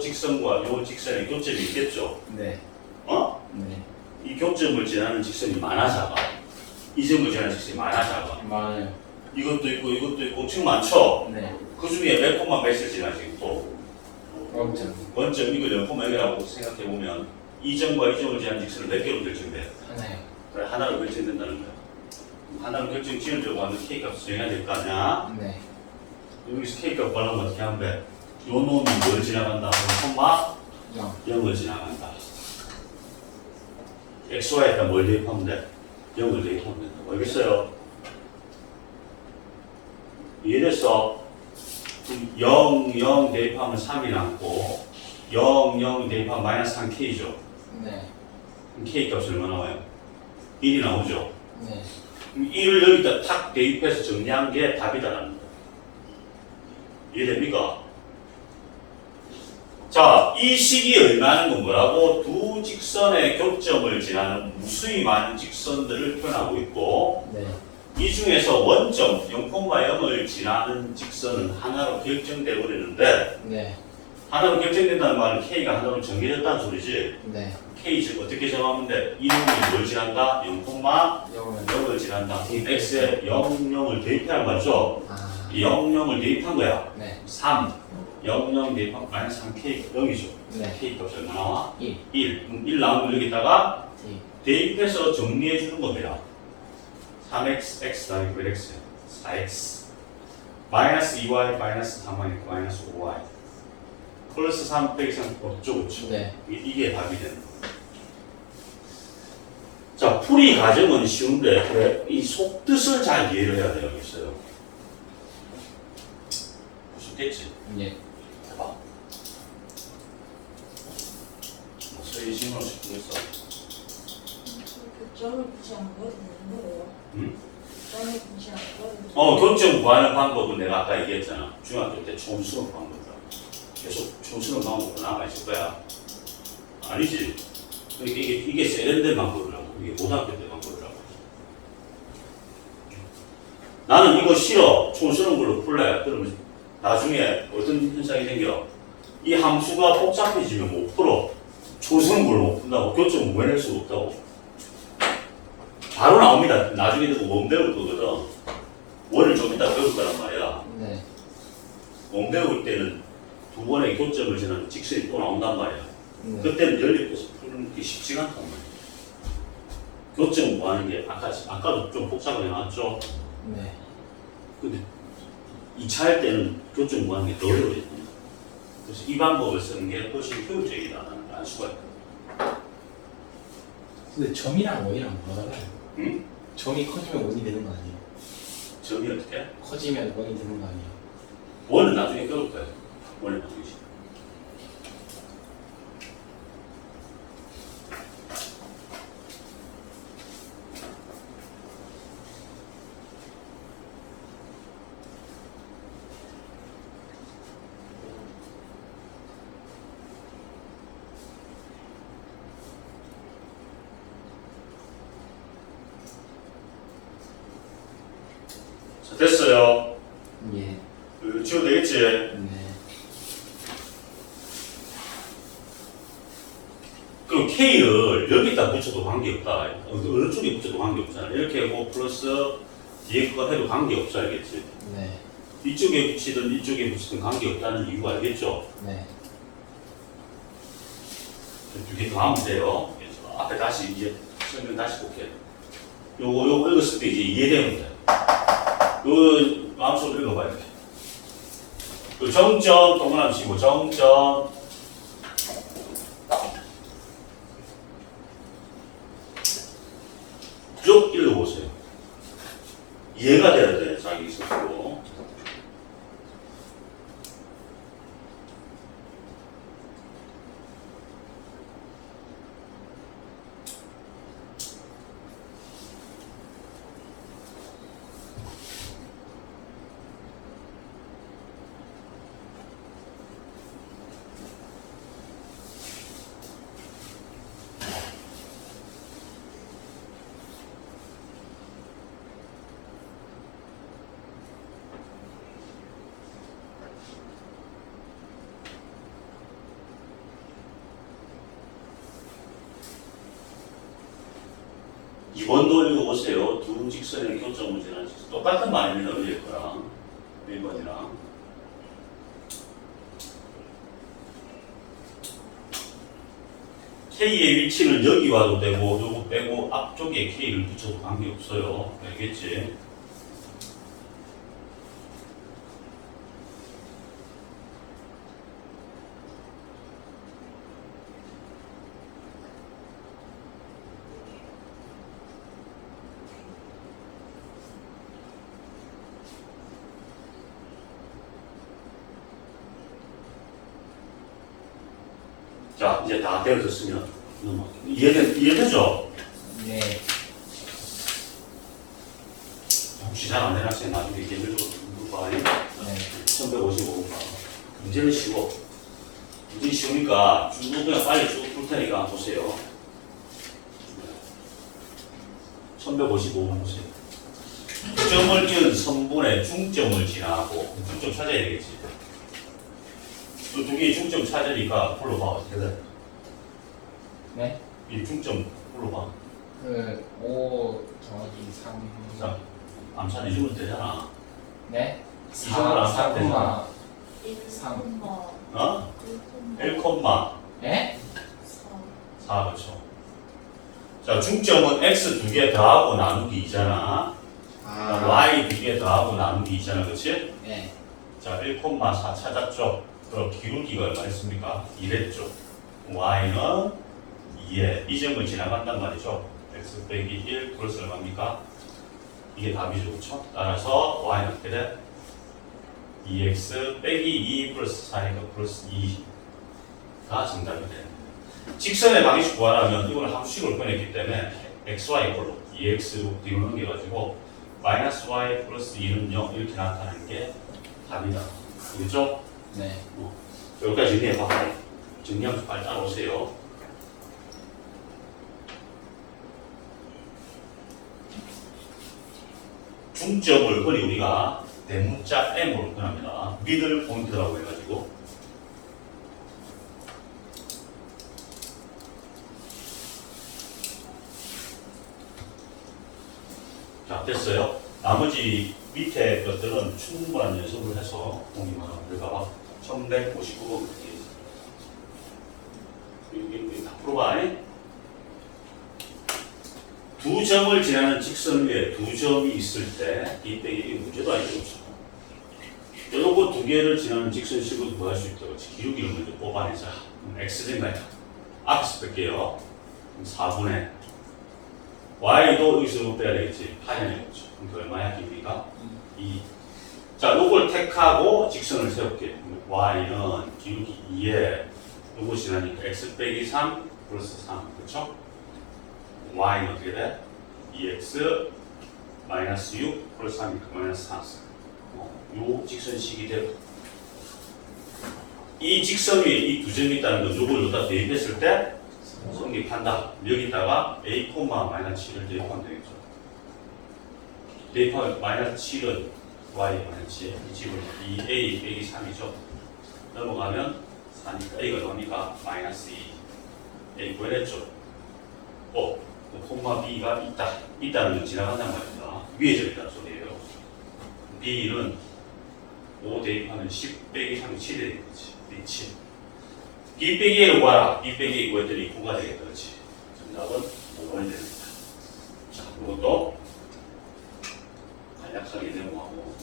직선과 요 직선의 교점이 있겠죠? 네. 어? 네. 이 교점을 지나는 직선이 많아 작아. 이 점을 지나는 직선이 많아 작아. 많아요. 이것도 있고 엄청 많죠? 네. 그 중에 몇 콤마 몇을 지나지 또 엄청 원점 이걸 0,0이라고 생각해보면 이 점과 이 점을 지나는 직선을 몇 개로 결정돼? 하나요. 그래, 하나로 결정된다는 거야. 하나로 결정 지으려고 하면 K값 수정해야 될 거 아니야? 네. 여기서 K값 구하려면 어떻게 하면 돼? 요 놈이 뭘 지나간다? 콤마 0을 지나간다. XY에다 뭘 대입하면 돼? 0을 대입하면 된다. 알겠어요? 이래서 0 대입하면 3이 남고 0 대입하면 마이너스 3K죠. 네. 그럼 K 값이 얼마 나와요? 1이 나오죠. 네. 그럼 1을 여기다 탁 대입해서 정리한 게 답이다라는 거예요. 이해됩니까? 자, 이 식이 의미하는 건 뭐라고? 두 직선의 교점을 지나는 무수히 많은 직선들을 표현하고 있고 네. 이 중에서 원점 0,0을 지나는 직선은 하나로 결정돼 버리는데 네. 하나로 결정된다는 말은 K가 하나로 정해졌다는 소리지. 네. K 즉 어떻게 정하면 돼? 이 놈이 뭘 지난다? 0,0을 지난다. X에 0,0을 대입하는 말이죠. 아. 0,0을 대입한 거야. 네. 3, 0,0 대입하면 마이너스 3K 0이죠. 네. K 값이 얼마 나와? 1. 1. 그럼 1 나오면 여기다가 D. 대입해서 정리해 주는 겁니다. 3x, x 더하기 9x, 4x 마이너스 2y, 마이너스 3y, 마이너스 5y 플러스 3 빼기 3 없죠, 그렇죠? 네. 이게 답이 되는 거예요. 자, 풀이 과정은 쉬운데 그래, 이 속뜻을 잘 이해를 해야 되겠어요. 쉽겠지? 예. 해봐. 서희 신호 싶은 거 있어? 교점을 구시하는 거 되는 거예요. 응? 교점을 구시하는 거. 교점 구하는 방법은 내가 아까 얘기했잖아. 중학교 때 총수능 방법이다. 계속 총수능 방법으로 남아있을 거야. 아니지. 그러니까 이게 세련된 방법이라고. 이게 고등학교 때 방법이라고. 나는 이거 싫어. 총수능 걸로 풀래. 그러면 나중에 어떤 현상이 생겨? 이 함수가 복잡해지면 못 풀어. 총수능 걸로 못 푼다고. 교점은 구해낼 수가 없다고. 바로 나옵니다. 나중에 되고 원 배울 거거든. 원을 좀 이따 배울 거란 말이야. 네. 원 배울 때는 두 번의 교점을 지나는 직선이 또 나온단 말이야. 네. 그때는 연립해서 푸는 게 쉽지가 않단 말이야. 교점 구하는 게 아까도 좀 복잡하게 나왔죠? 네. 근데 2차 할 때는 교점 구하는 게 더 어려워졌다. 그래서 이 방법을 쓰는 게 훨씬 효율적이다라는 걸 알 수가 있다. 근데 점이랑 원이랑 뭐가 달라요? 응? 점이 커지면 원이 되는 거 아니에요? 점이 어떻게? 커지면 원이 되는 거 아니에요? 원은 나중에 배울 거예요. 원은 나중에. 자, 됐어요. 예. 지워도 되겠지? 네. 그럼 K를 여기다 붙여도 관계없다. 어느 쪽에 붙여도 관계없잖아. 이렇게 하고 플러스 뒤에 거 해도 관계없어, 알겠지? 네. 이쪽에 붙이든 이쪽에 붙이든 관계없다는 이유 알겠죠? 네. 두 개 더 하면 돼요. 그래서 앞에 다시 이제 설명 다시 볼게요. 요거 읽었을 때 이제 이해되면 돼. 요 마음속으로 읽어봐야 돼. 그 정점 동그라미 치고 정점 쭉 읽어보세요. 이해가 돼야 돼, 자기 스스로. 이번도 읽어보세요. 두 직선의 교점을 지나는 직선. 똑같은 말입니다. 위에 거랑 1번이랑. K의 위치는 여기 와도 되고 요거 빼고 앞쪽에 K를 붙여도 관계없어요. 알겠지? 자, 이제 다 되어졌으면 이해되죠? 네. 혹시 잘 안 되는 학생 나중에 예를 들어 봐요. 네. 1155번. 문제는 쉬워. 문제 쉬우니까 쭉 그냥 빨리 쭉 풀 테니까 보세요. 1155번 보세요. 점을 띄운 선분의 중점을 지나고 중점 찾아야 되겠지. 두 개의 중점 찾으니까 불러봐. 대단. 네. 이 중점 불러봐. 5 더하기 3. 자, 암산 이주면 되잖아. 네. 이정을 안 사면 되잖아. 3. 어? 1, 1, 네? 4. 그렇죠. 자, 중점은 x 두 개 더하고 나누기 2잖아. y 두 개 더하고 나누기 2잖아, 그렇지? 네. 자, 1,4 찾았죠? 그럼 기울기가 얼마였습니까? 2랬죠. y는 2에 이 점을 지나간단 말이죠. x 빼기 1 플러스 얼마입니까? 이게 답이죠, 그렇죠? 따라서 y는 어떻게 돼? 2x 빼기 2 플러스 4니까 플러스 2가 정답이 돼. 직선의 방식 구하려면 이걸 함수식으로 꺼냈기 때문에 xy 이걸로 2x로 뒤로 넘겨가지고 마이너스 y 플러스 2는 0 이렇게 나타나는 게 답이다. 그렇죠? 네. 여기까지 정리해봐. 정리하면서 빨리 따라오세요. 중점을 흔히 우리가 대문자 M으로 표현합니다. 미들 포인트라고 해가지고 자, 됐어요. 나머지 밑에 것들은 충분한 연습을 해서 공부만 하면 될까봐 1159번 여기 다 풀어봐. 두 점을 지나는 직선 위에 두 점이 있을 때 이 빼기 이 문제도 아니죠. 요거 두 개를 지나는 직선식으로 구할 수 있도록 기울기를 먼저 뽑아내자. x제곱이다. 앞에서 뺄게요. 4분의 y도 여기서 빼야 되겠지. 파이는 거죠. 그럼 그 얼마야 기울기가? 2. 자, 요걸 택하고 직선을 세울게. y는 기울기 2에 요거 지나니까 x 빼기 3 플러스 3. 그렇죠? y는 어떻게 돼? 2x 마이너스 6 플러스 3이니까 마이너스 4. 요 직선식이 되고 이 직선 위에 이 두 점이 있다는 건 요걸 여기다 대입했을 때 성립한다. 여기다가 a, 마이너스 7을 대입하면 되겠죠. 대입하면 마이너스 7은 y 마이너스 7, 이 집을 2a 빼기 3이죠. 넘어가면 4니까 a가 나오니까 마이너스 2. a 구해냈죠. 콤마 b가 있다는 건 지나간단 말입니다. 위에 적있다는 소리예요. b는 5 대입하면 10 빼기 3이 7이 되겠지. 7. b 빼기 a를 구하라. b 빼기 a 구했더니 9가 되겠다. 그렇지. 정답은 5번이 됩니다. 자, 이것도 간략하게 내용하고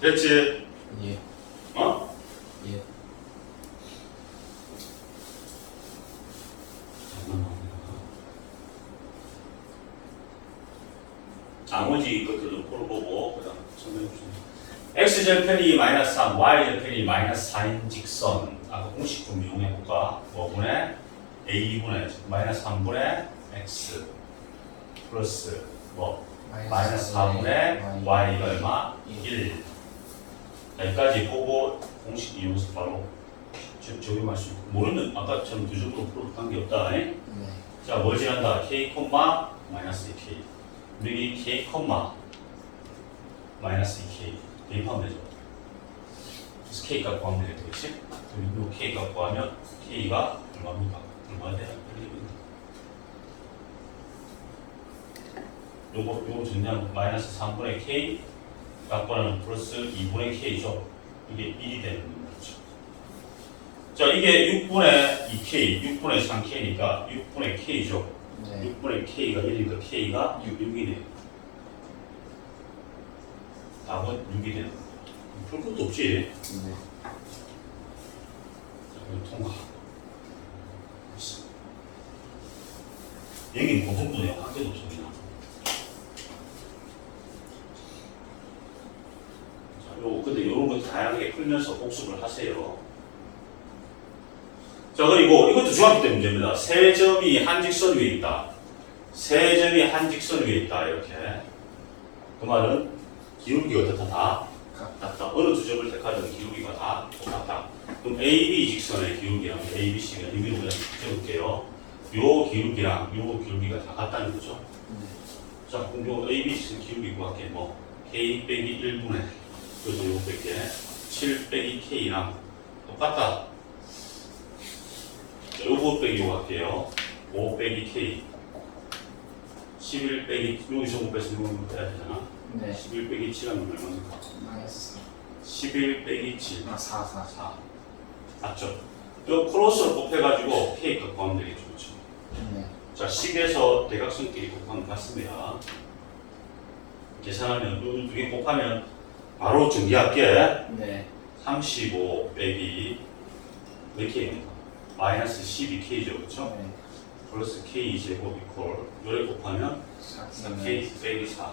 됐지? 예. 어? 예. 나머지 것들도 풀어보고 그 다음 설명해주세요. x절편이 마이너스 3, y절편이 마이너스 4인 직선 아까 공식 좀 이용해볼까? 5분의 a분의 마이너스 3분의 x 플러스 마이너스 4분의 y가 얼마? 1. 여기까지 보고 공식 이용해서 바로 적용할 수 있고 모르면 아까처럼 두 점으로 풀어도 관계없다. 네. 자, 뭘 지난다? k, 마이너스 2k. 여기 k, 마이너스 2k 대입하면 되죠. 그래서 k 값 구하면 되겠지? 그리고 k 값 구하면 k가 얼마입니까? 얼마 돼요? 요거 전량 마이너스 3분의 k 값 구하면 플러스 2분의 k죠. 이게 1이 되는 거죠. 자, 이게 6분의 2k, 6분의 3k니까 6분의 k죠. 네. 6분의 k가 1이니까 k가 6이네요. 답은 6이 되는 거예요. 볼 것도 없지. 네. 자, 이거 통과. 여기 고등분에 한 개도 없어 그냥. 자, 근데 이런 거 다양하게 풀면서 복습을 하세요. 자, 그리고 이것도 중학교 때 문제입니다. 세 점이 한 직선 위에 있다. 세 점이 한 직선 위에 있다. 이렇게. 그 말은 기울기가 다 같다. 어느 두 점을 택하든 기울기가 다 똑같다. 그럼 AB 직선의 기울기랑 ABC가 여기로 그냥 적을게요. 요 기울기랑 요 기울기가 다 같다는 거죠. 자, 그럼 요 AB 직선 기울기 구할게. K 빼기 1분의 그래서 요 뺄게. 7 빼기 K랑 똑같다. 자, 요거 빼기 요 할게요. 5 빼기 K 11 빼기 여기서 5 뺐으면 요거 빼야 되잖아. 네. 11 빼기 7하면 얼마입니까? 마이너스 11 빼기 7 4. 4. 4 맞죠? 요 크로스를 곱해가지고 K 값 구하면 되겠죠. 그렇죠? 네. 자, 식에서 대각선끼리 곱하면 같습니다. 계산하면 두 개 곱하면 바로 정리할게. 네. 35 빼기 몇 K입니까? 마이너스 12K죠. 그렇죠? 네. 플러스 K 제곱 이퀄 요래 곱하면 4K 빼기 4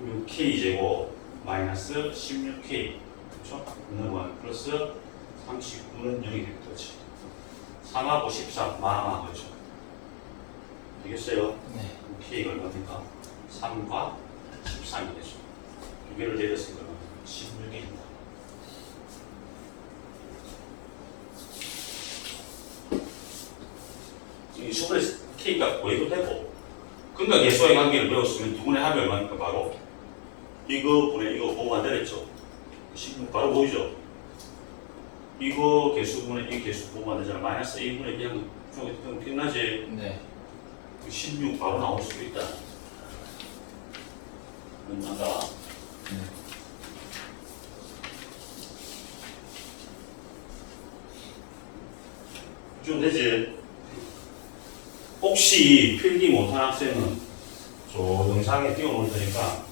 그리고 K 제곱 마이너스 16K 그렇죠? 그러면 플러스 39는 0이 되겠지. 3하고 14 마마 그렇죠? 되겠어요? 네. K가 얼마입니까? 3과 13이 되죠. 두 개를 내렸으니까 16입니다. 이 수분의 K가 구해도 되고 근각 계수와의 관계를 배웠으면 두 분의 합이 얼마입니까? 바로 이거 분의 이거 보면 안 되겠죠? 16 바로 보이죠? 이거 개수분의 이 개수 보면 안 되잖아. 마이너스 1분의 그냥 기억나지? 네. 16 바로 나올 수도 있다. 끝난다. 네. 좀 되지? 혹시 필기 못한 학생은 저 영상에 띄워놓을 테니까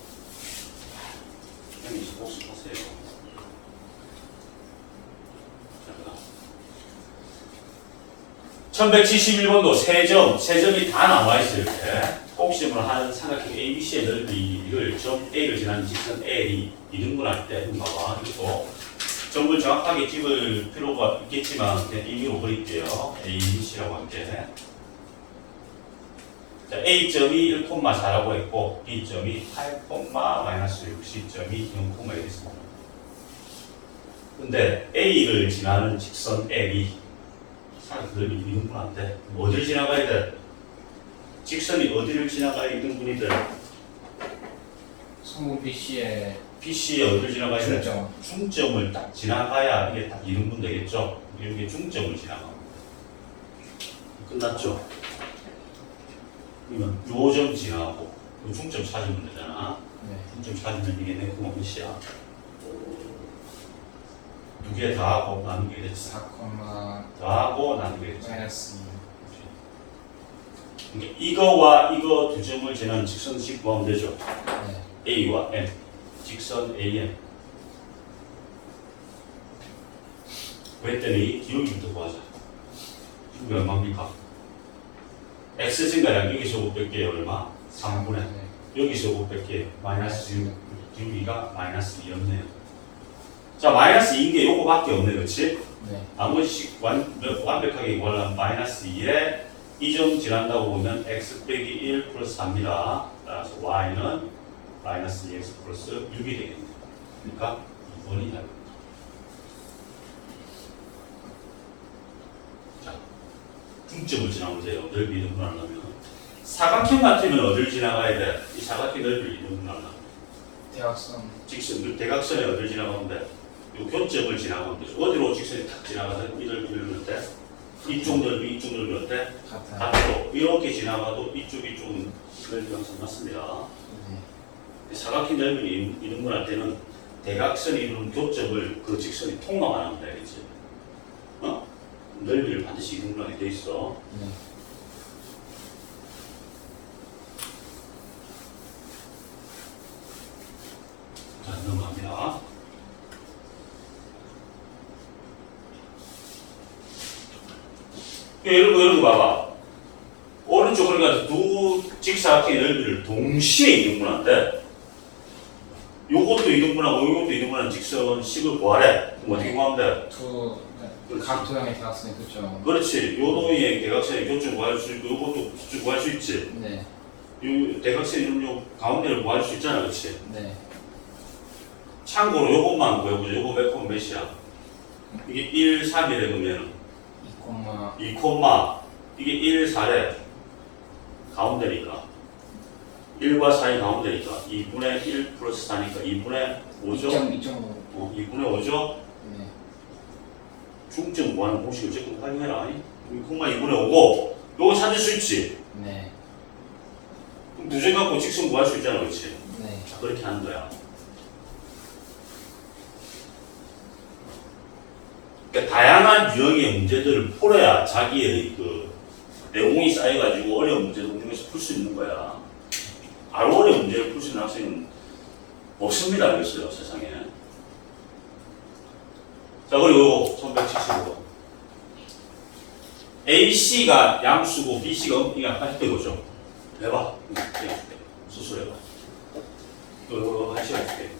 형님 복습하세요. 자, 1171번도 세 점이 다 나와 있을 때 꼭지점을 하는 삼각형 ABC의 넓이를 점 A를 지나는 직선 L이 이등분할 때 봐봐. 그리고 점을 정확하게 찍을 필요가 있겠지만 그냥 임의로 그릴게요. ABC라고 할게. 자, A점이 1,4라고 했고 B점이 8,-60점이 0,1 있습니다. 근데 A를 지나는 직선 L이 삼각형 넓이 이등분한데 어디를 지나가야 돼? 직선이 어디를 지나가야 이등분이 돼? 성분 BC의 BC에 어디를 지나가야 돼? 중점. 중점을 딱 지나가야 이게 딱 이등분 되겠죠? 이게 중점을 지나가. 끝났죠? 그러면 요 점 지나가고 요 중점 찾으면 되잖아. 네. 중점 찾으면 이게 내 구멍 몇이야? 두 개 다 하고 나누게 됐어. 4, 다 하고 나누게 됐어. 마이너스 그러니까 이거와 이거 두 점을 지나는 직선식 구하면 되죠. 2. 네. A와 M, 직선 AM. 그랬더니 기울기부터 구하자. 기울기 얼마입니까? X 증가량 여기서 500개 얼마? 3분의 여기서 500개 마이너스 6. 기울기가 마이너스 2였네요. 자, 마이너스 2인 게 요거밖에 없네, 그렇지? 네. 나머지 완벽하게 구하려면 마이너스 2에 이 점 지난다고 보면 x 빼기 1 플러스 4입니다. 따라서 y는 마이너스 2x 플러스 6이 되겠네요. 그러니까 2번이 답입니다. 자, 중점을 지나면 돼요. 넓이 이등분하려면 사각형 같으면 어디를 지나가야 돼? 이 사각형 넓이를 이등분하려면 대각선. 직선, 대각선에 어디를 지나가면 돼? 이 교점을 지나가면 되죠. 어디로 직선이 탁 지나가서 이 넓이를 넣을 때? 이쪽 넓이, 이쪽 넓이 어때? 같아요. 같고 이렇게 지나가도 이쪽은 넓이가 항상 맞습니다. 네. 사각형 넓이는 이등분할 때는 대각선이 이루는 교점을 그 직선이 통과만 하면 되겠지. 어? 넓이를 반드시 이등분하게 돼 있어. 네. 자, 넘어갑니다. 이런 거 봐봐. 오른쪽 그러니까 두 직사각형의 넓이를 동시에 이등분한데 요것도 이등분하고 요것도 이등분하는 직선식을 구하래. 그럼 어떻게 구하면 돼? 그렇지. 각 도형의 대각선이 그죠? 그렇지. 요 도의 대각선의 교점 구할 수 있고 요것도 수준 구할 수 있지. 네. 요 대각선 이름 요 가운데를 구할 수 있잖아. 그렇지. 네. 참고로 요것만 구해보자. 요거 몇 콤마 몇이야? 이게 1, 3이래 그러면 2, 2 콤마 이게 1, 4래 가운데니까 1과 4이 가운데니까 2분의 1 플러스 4니까 2분의 5죠? 2.5. 2분의 5죠? 네. 중점 구하는 공식을 적극 활용해라. 2 콤마 2분의 5고 요거 찾을 수 있지? 네. 그럼 두 점 갖고 직선 구할 수 있잖아. 그렇지? 네. 자, 그렇게 하는 거야. 그러니까 다양한 유형의 문제들을 풀어야 자기의 그 내공이 쌓여가지고 어려운 문제도 공부해서 풀 수 있는 거야. 바로 어려운 문제를 풀 수 있는 학생은 없습니다. 알겠어요, 세상에. 자, 그리고 1175. AC가 양수고 BC가 이게 아까 했던 거죠. 해봐. 수술해봐. 이거 한 시간 줄게.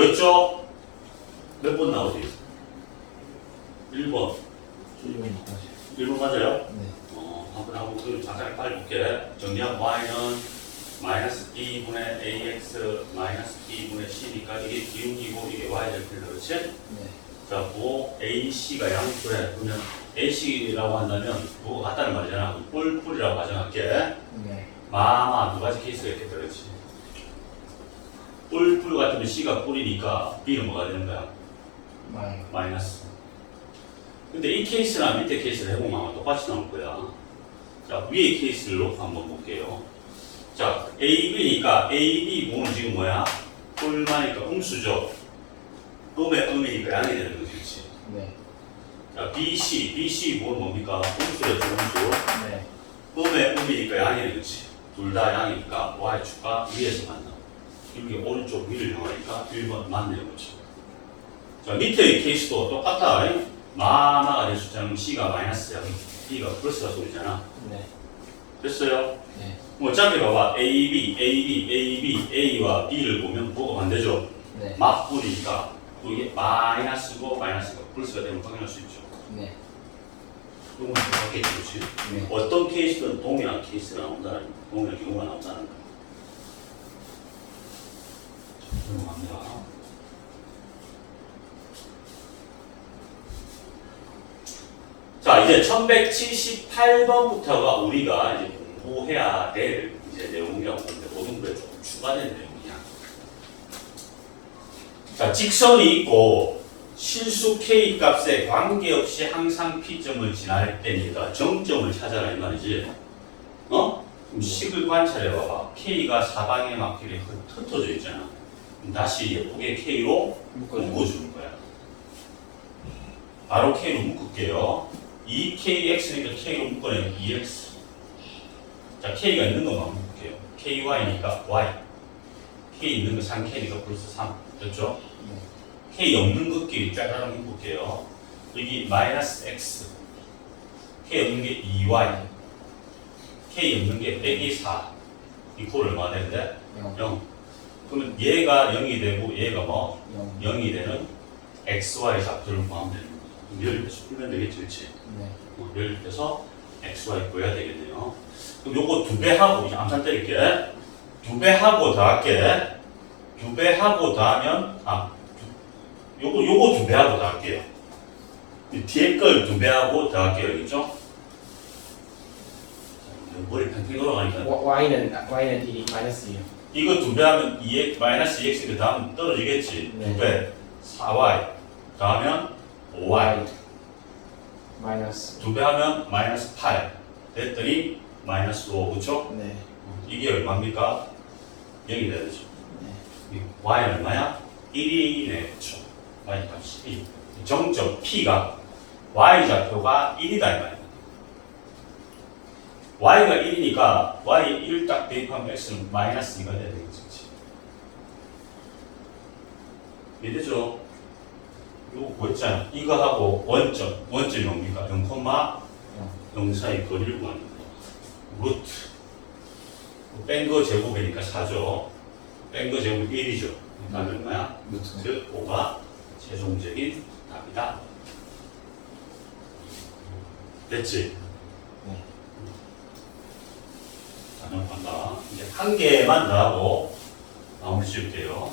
뭐였죠? 몇 번 나오지? 1번. 1번 맞아요? 네. 한번 하고 그 잠깐 빨리 볼게. 정리한 y는 마이너스 b분의 ax 마이너스 b분의 c니까 이게 기울기고 이게 y 절편 그렇지? 네. 자, 뭐 ac가 양수래. 그러면 ac라고 한다면 뭐가 같다는 말이잖아. 뿔뿔이라고 가정할게. 네. 마마 두 가지 케이스가 있겠다 그렇지? 뿔뿔 같으면 c가 뿔이니까 b는 뭐가 되는 거야? 마이너스. 근데 이 케이스랑 밑에 케이스를 해보면 아마 똑같이 나올 거야. 자, 위에 케이스를 놓고 한번 볼게요. 자, AB니까 AB 부호는 지금 뭐야? 뿔마니까 음수죠. 음의 음이니까 양이 되는 거지, 그렇지? 네. 자, BC 부호는 뭡니까? 음수였죠, 음수. 네. 음의 음이니까 양이 되는 거지. 둘 다 양이니까 Y축과 위에서 만나. 이게 오른쪽 위를 향하니까 1번 맞네요, 그렇죠? 자, 밑에의 케이스도 똑같아. 마마가 될 숫자는 C가 마이너스야. B가 플러스가 소리잖아. 네. 됐어요? 네. 어차피 봐봐. A와 B를 보면 뭐가 반대죠? 네. 맞불이니까 이게 마이너스고 마이너스가 플러스가 되면 확인할 수 있죠. 네. 이건 똑같겠지, 그렇지? 네. 어떤 케이스든 동일한 케이스가 나온다는, 동일한 경우가 나온다는 거. 넘어갑니다. 자, 이제 1178번부터가 우리가 이제 공부해야 될 이제 내용이라고 보는데 모든부에 조금 추가된 내용이야. 자, 직선이 있고 실수 k 값에 관계없이 항상 p점을 지날 때니까 정점을 찾아라 이 말이지. 그럼 식을 관찰해 봐봐. k가 사방에 막히게 흩어져 있잖아. 그럼 다시 예쁘게 k로 묶어주는 거야. 바로 k로 묶을게요. 2kx니까 k로 묶어내면 2x. 자, k가 있는 것만 묶을게요. ky니까 y. k 있는 거 3k니까 플러스 3. 됐죠? k 없는 것끼리 짜라랑 묶을게요. 여기 마이너스 x. k 없는 게 2y. k 없는 게 빼기 4. 이퀄 얼마 되는데? 0. 그러면 얘가 0이 되고 얘가 뭐? 0이 되는 xy 좌표를 구하면 되는 거예요. 열립해서 풀면 되겠지, 그렇지? 네. 열립해서 xy 구해야 되겠네요. 그럼 요거 2배 하고 이제 암산 때릴게. 2배 하고 더할게. 2배 하고 더하면 요거 2배 하고 더할게요. 뒤에 걸 2배 하고 더할게요, 알겠죠? 머리 팽팽 돌아가니까 Y는 D 마이너스요. 이거 2배 하면 2x 마이너스 2x 다음 떨어지겠지. 네. 2배 4y 더하면 5y 마이너스. 2배 하면 마이너스 8 됐더니 마이너스 5 그쵸? 네. 이게 얼마입니까? 0이 돼야 되죠. 네. y는 얼마야? 1이네 그쵸? y 값이 1 정점 p가 y 좌표가 1이다 이 말이야. y가 1이니까 y 1 딱 대입하면 x는 마이너스 2가 돼야 되겠지. 이해되죠? 이거 뭐였잖아. 이거하고 원점이 뭡니까? 0, 0 사이 거리를 구하는 거예요. 루트. 뺀 거 제곱이니까 4죠. 뺀 거 제곱 1이죠. 그러니까 얼마야? 즉 5가 최종적인 답이다. 됐지? 네. 자, 넘어간다. 이제 한 개만 더 하고 마무리 지을게요.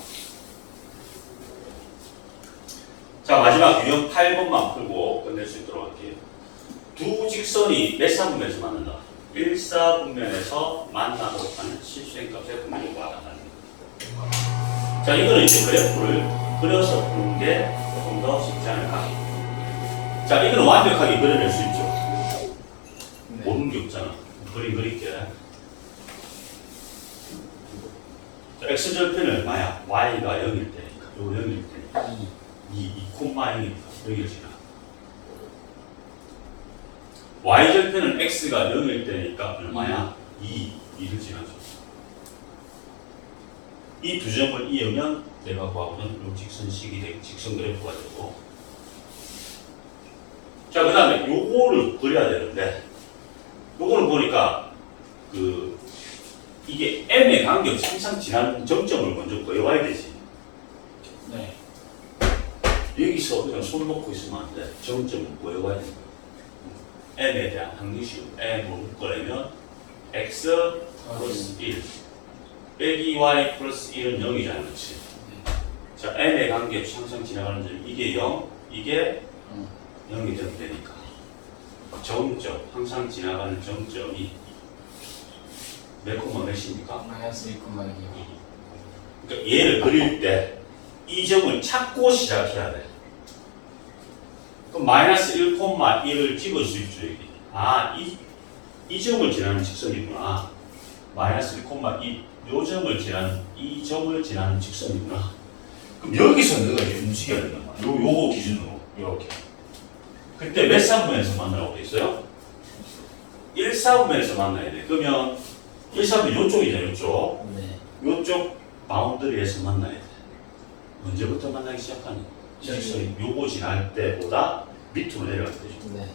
자, 마지막 유형 8번만 풀고 끝낼 수 있도록 할게요. 두 직선이 몇 사분면에서 만난다? 1사분면에서 만나고 하는 실수행값의 분면이 와닿다는 거예요. 자, 이거는 이제 그래프를 그려서 푸는 게 조금 더 쉽지 않을까? 자, 이거는 완벽하게 그려낼 수 있죠. 네. 모르는 게 없잖아. 그림 그릴게. 자, x절편은 얼마야? y가 0일 때니까. 요거 0일 때니까. 2,0이니까 여기를 지나. y절편은 x가 0일 때니까 얼마야? 2를 지나죠. 이 두 점을 이으면 내가 구하고는 요 직선식이 되고 직선 그래프가 되고. 자, 그 다음에 요거를 그려야 되는데 요거를 보니까 이게 m에 관계없이 항상 지나는 정점을 먼저 그려와야 되지. 네. 여기서 그냥 손 놓고 있으면 안 돼. 정점은 보여봐야 돼. m에 대한 항등식 m을 묶으려면 x 플러스 1 빼기 y 플러스 1은 0이잖아, 그렇지? 자, m의 관계없이 항상 지나가는 점 이게 0, 이게 0이 되면 되니까 정점, 항상 지나가는 정점이 몇 콤마 몇입니까? 마이너스 1,2이요. 그러니까 얘를 그릴 때 이 점을 찾고 시작해야 돼. 그럼 마이너스 1,1을 집을 수 있죠, 여기. 아, 이 점을 지나는 직선이구나. 마이너스 1,2, 요 점을 지나는, 이 점을 지나는 직선이구나. 그럼 여기서 내가 이제 움직여야 된단 말이야. 요거 기준으로, 요렇게. 그때 몇 사분면에서 만나라고 돼 있어요? 1사분면에서 만나야 돼. 그러면 1사분면 요쪽이잖아, 요쪽. 네. 요쪽 바운더리에서 만나야 돼. 언제부터 만나기 시작하니? 직선이 요거 지날 때보다 밑으로 내려갈 때죠. 네.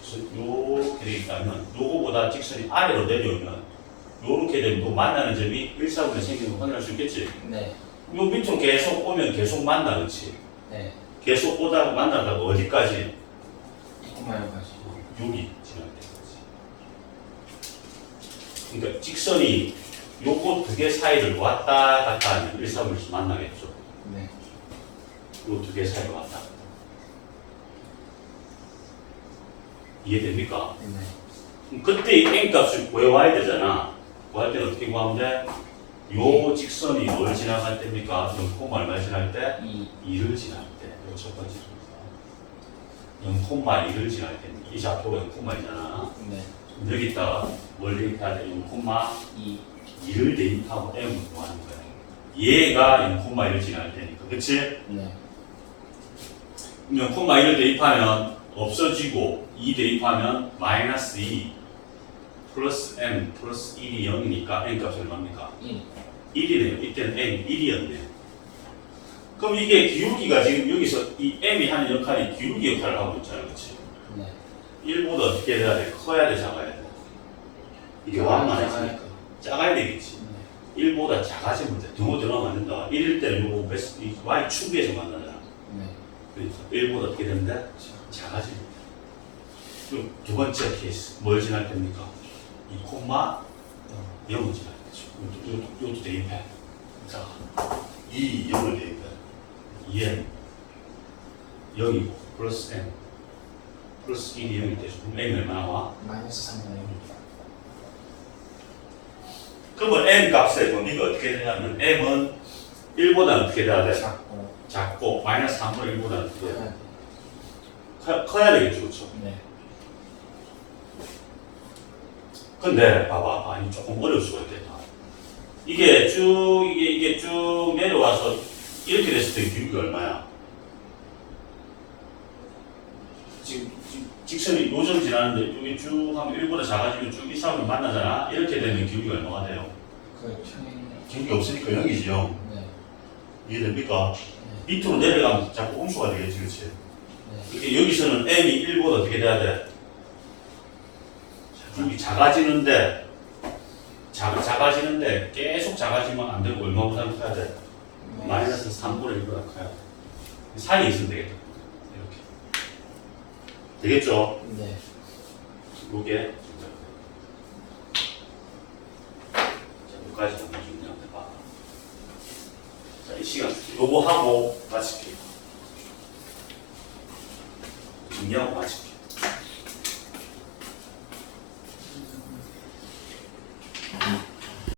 그래서 요렇게 되어 있다면 요거보다 직선이 아래로 내려오면 요렇게 되면 또 만나는 점이 1사분에 생기는 거 확인할 수 있겠지? 네. 요 밑으로 계속 오면 계속 만나, 그렇지? 네. 계속 오다가 만나다가 어디까지? 2,0까지. 여기 지날 때까지. 그러니까 직선이 요거 두 개 사이를 왔다 갔다 하면 1사분에서 만나겠죠. 네. 요 두 개 사이를 왔다. 이해됩니까? 네. 그럼 그때 이 n값을 구해와야 되잖아. 구할 때는 어떻게 구하면 돼? 요 직선이 뭘 지나갈 때입니까? 0, 얼마 지날 때? 2를 지날 때. 이거 첫 번째 숫자. 0,2를 지날 때. 이 좌표가 0,2잖아. 네. 여기다가 뭘 대입해야 돼? 0,2를 2. 대입하고 m을 구하는 거야. 얘가 0,1을 지날 때니까. 그치? 네. 0,1을 대입하면 없어지고 2 대입하면 마이너스 2 플러스 m 플러스 1이 0이니까 n 값이 얼마입니까? 1. 1이네요. 이때는 m 1이었네요. 그럼 이게 기울기가 지금 여기서 이 m이 하는 역할이 기울기 역할을 하고 있잖아요. 그렇지? 네. 1보다 어떻게 돼야 돼? 커야 돼? 작아야 돼? 이게 완만 있으니까 작아야 되겠지. 네. 1보다 작아지면 돼. 등호 들어가면 안 된다. 1일 때는 요거 y 축에서 만나잖아. 네. 그래서 1보다 어떻게 된다? 작아집니다. 그럼 두 번째 케이스 뭘 지날 때입니까? 2,0을 지날 때죠. 요것도 대입해. 자, 2, 0을 대입해. 2n 0이고 플러스 n 플러스 1이 0이 되죠. 그럼 n 얼마 나와? 마이너스 3분의 그러면 n 값의 범위가 어떻게 되냐면 m은 1보다 어떻게 돼야 1. 돼? 작고. 작고 마이너스 3분의 1보다 어떻게 돼? 커야 돼. 커야 되겠죠, 그렇죠? 네. 근데 봐봐, 아니 조금 어려울 수가 있겠다. 이게 쭉 내려와서 이렇게 됐을 때 기울기가 얼마야? 지금 직선이 요점 지나는데 여기 쭉 하면 1보다 작아지면 쭉 이 사람을 만나잖아. 이렇게 되면 기울기가 얼마가 돼요? 그 평행. 기울기 없으니까 0이지 0. 네. 이해됩니까? 네. 밑으로 내려가면 자꾸 음수가 되겠지, 그렇지? 네. 이렇게 여기서는 m이 1보다 어떻게 돼야 돼? 기울기 작아지는데 작아지는데 계속 작아지면 안 되고 얼마보다 커야 돼? 마이너스 3분의 1보다 커야 돼. 사이에 있으면 되겠다. 이렇게. 되겠죠? 네. 요게 자, 여기까지 한번 좀 해봐. 자, 이 시간 요거 하고 마칠게요. 정리하고 마칠게요.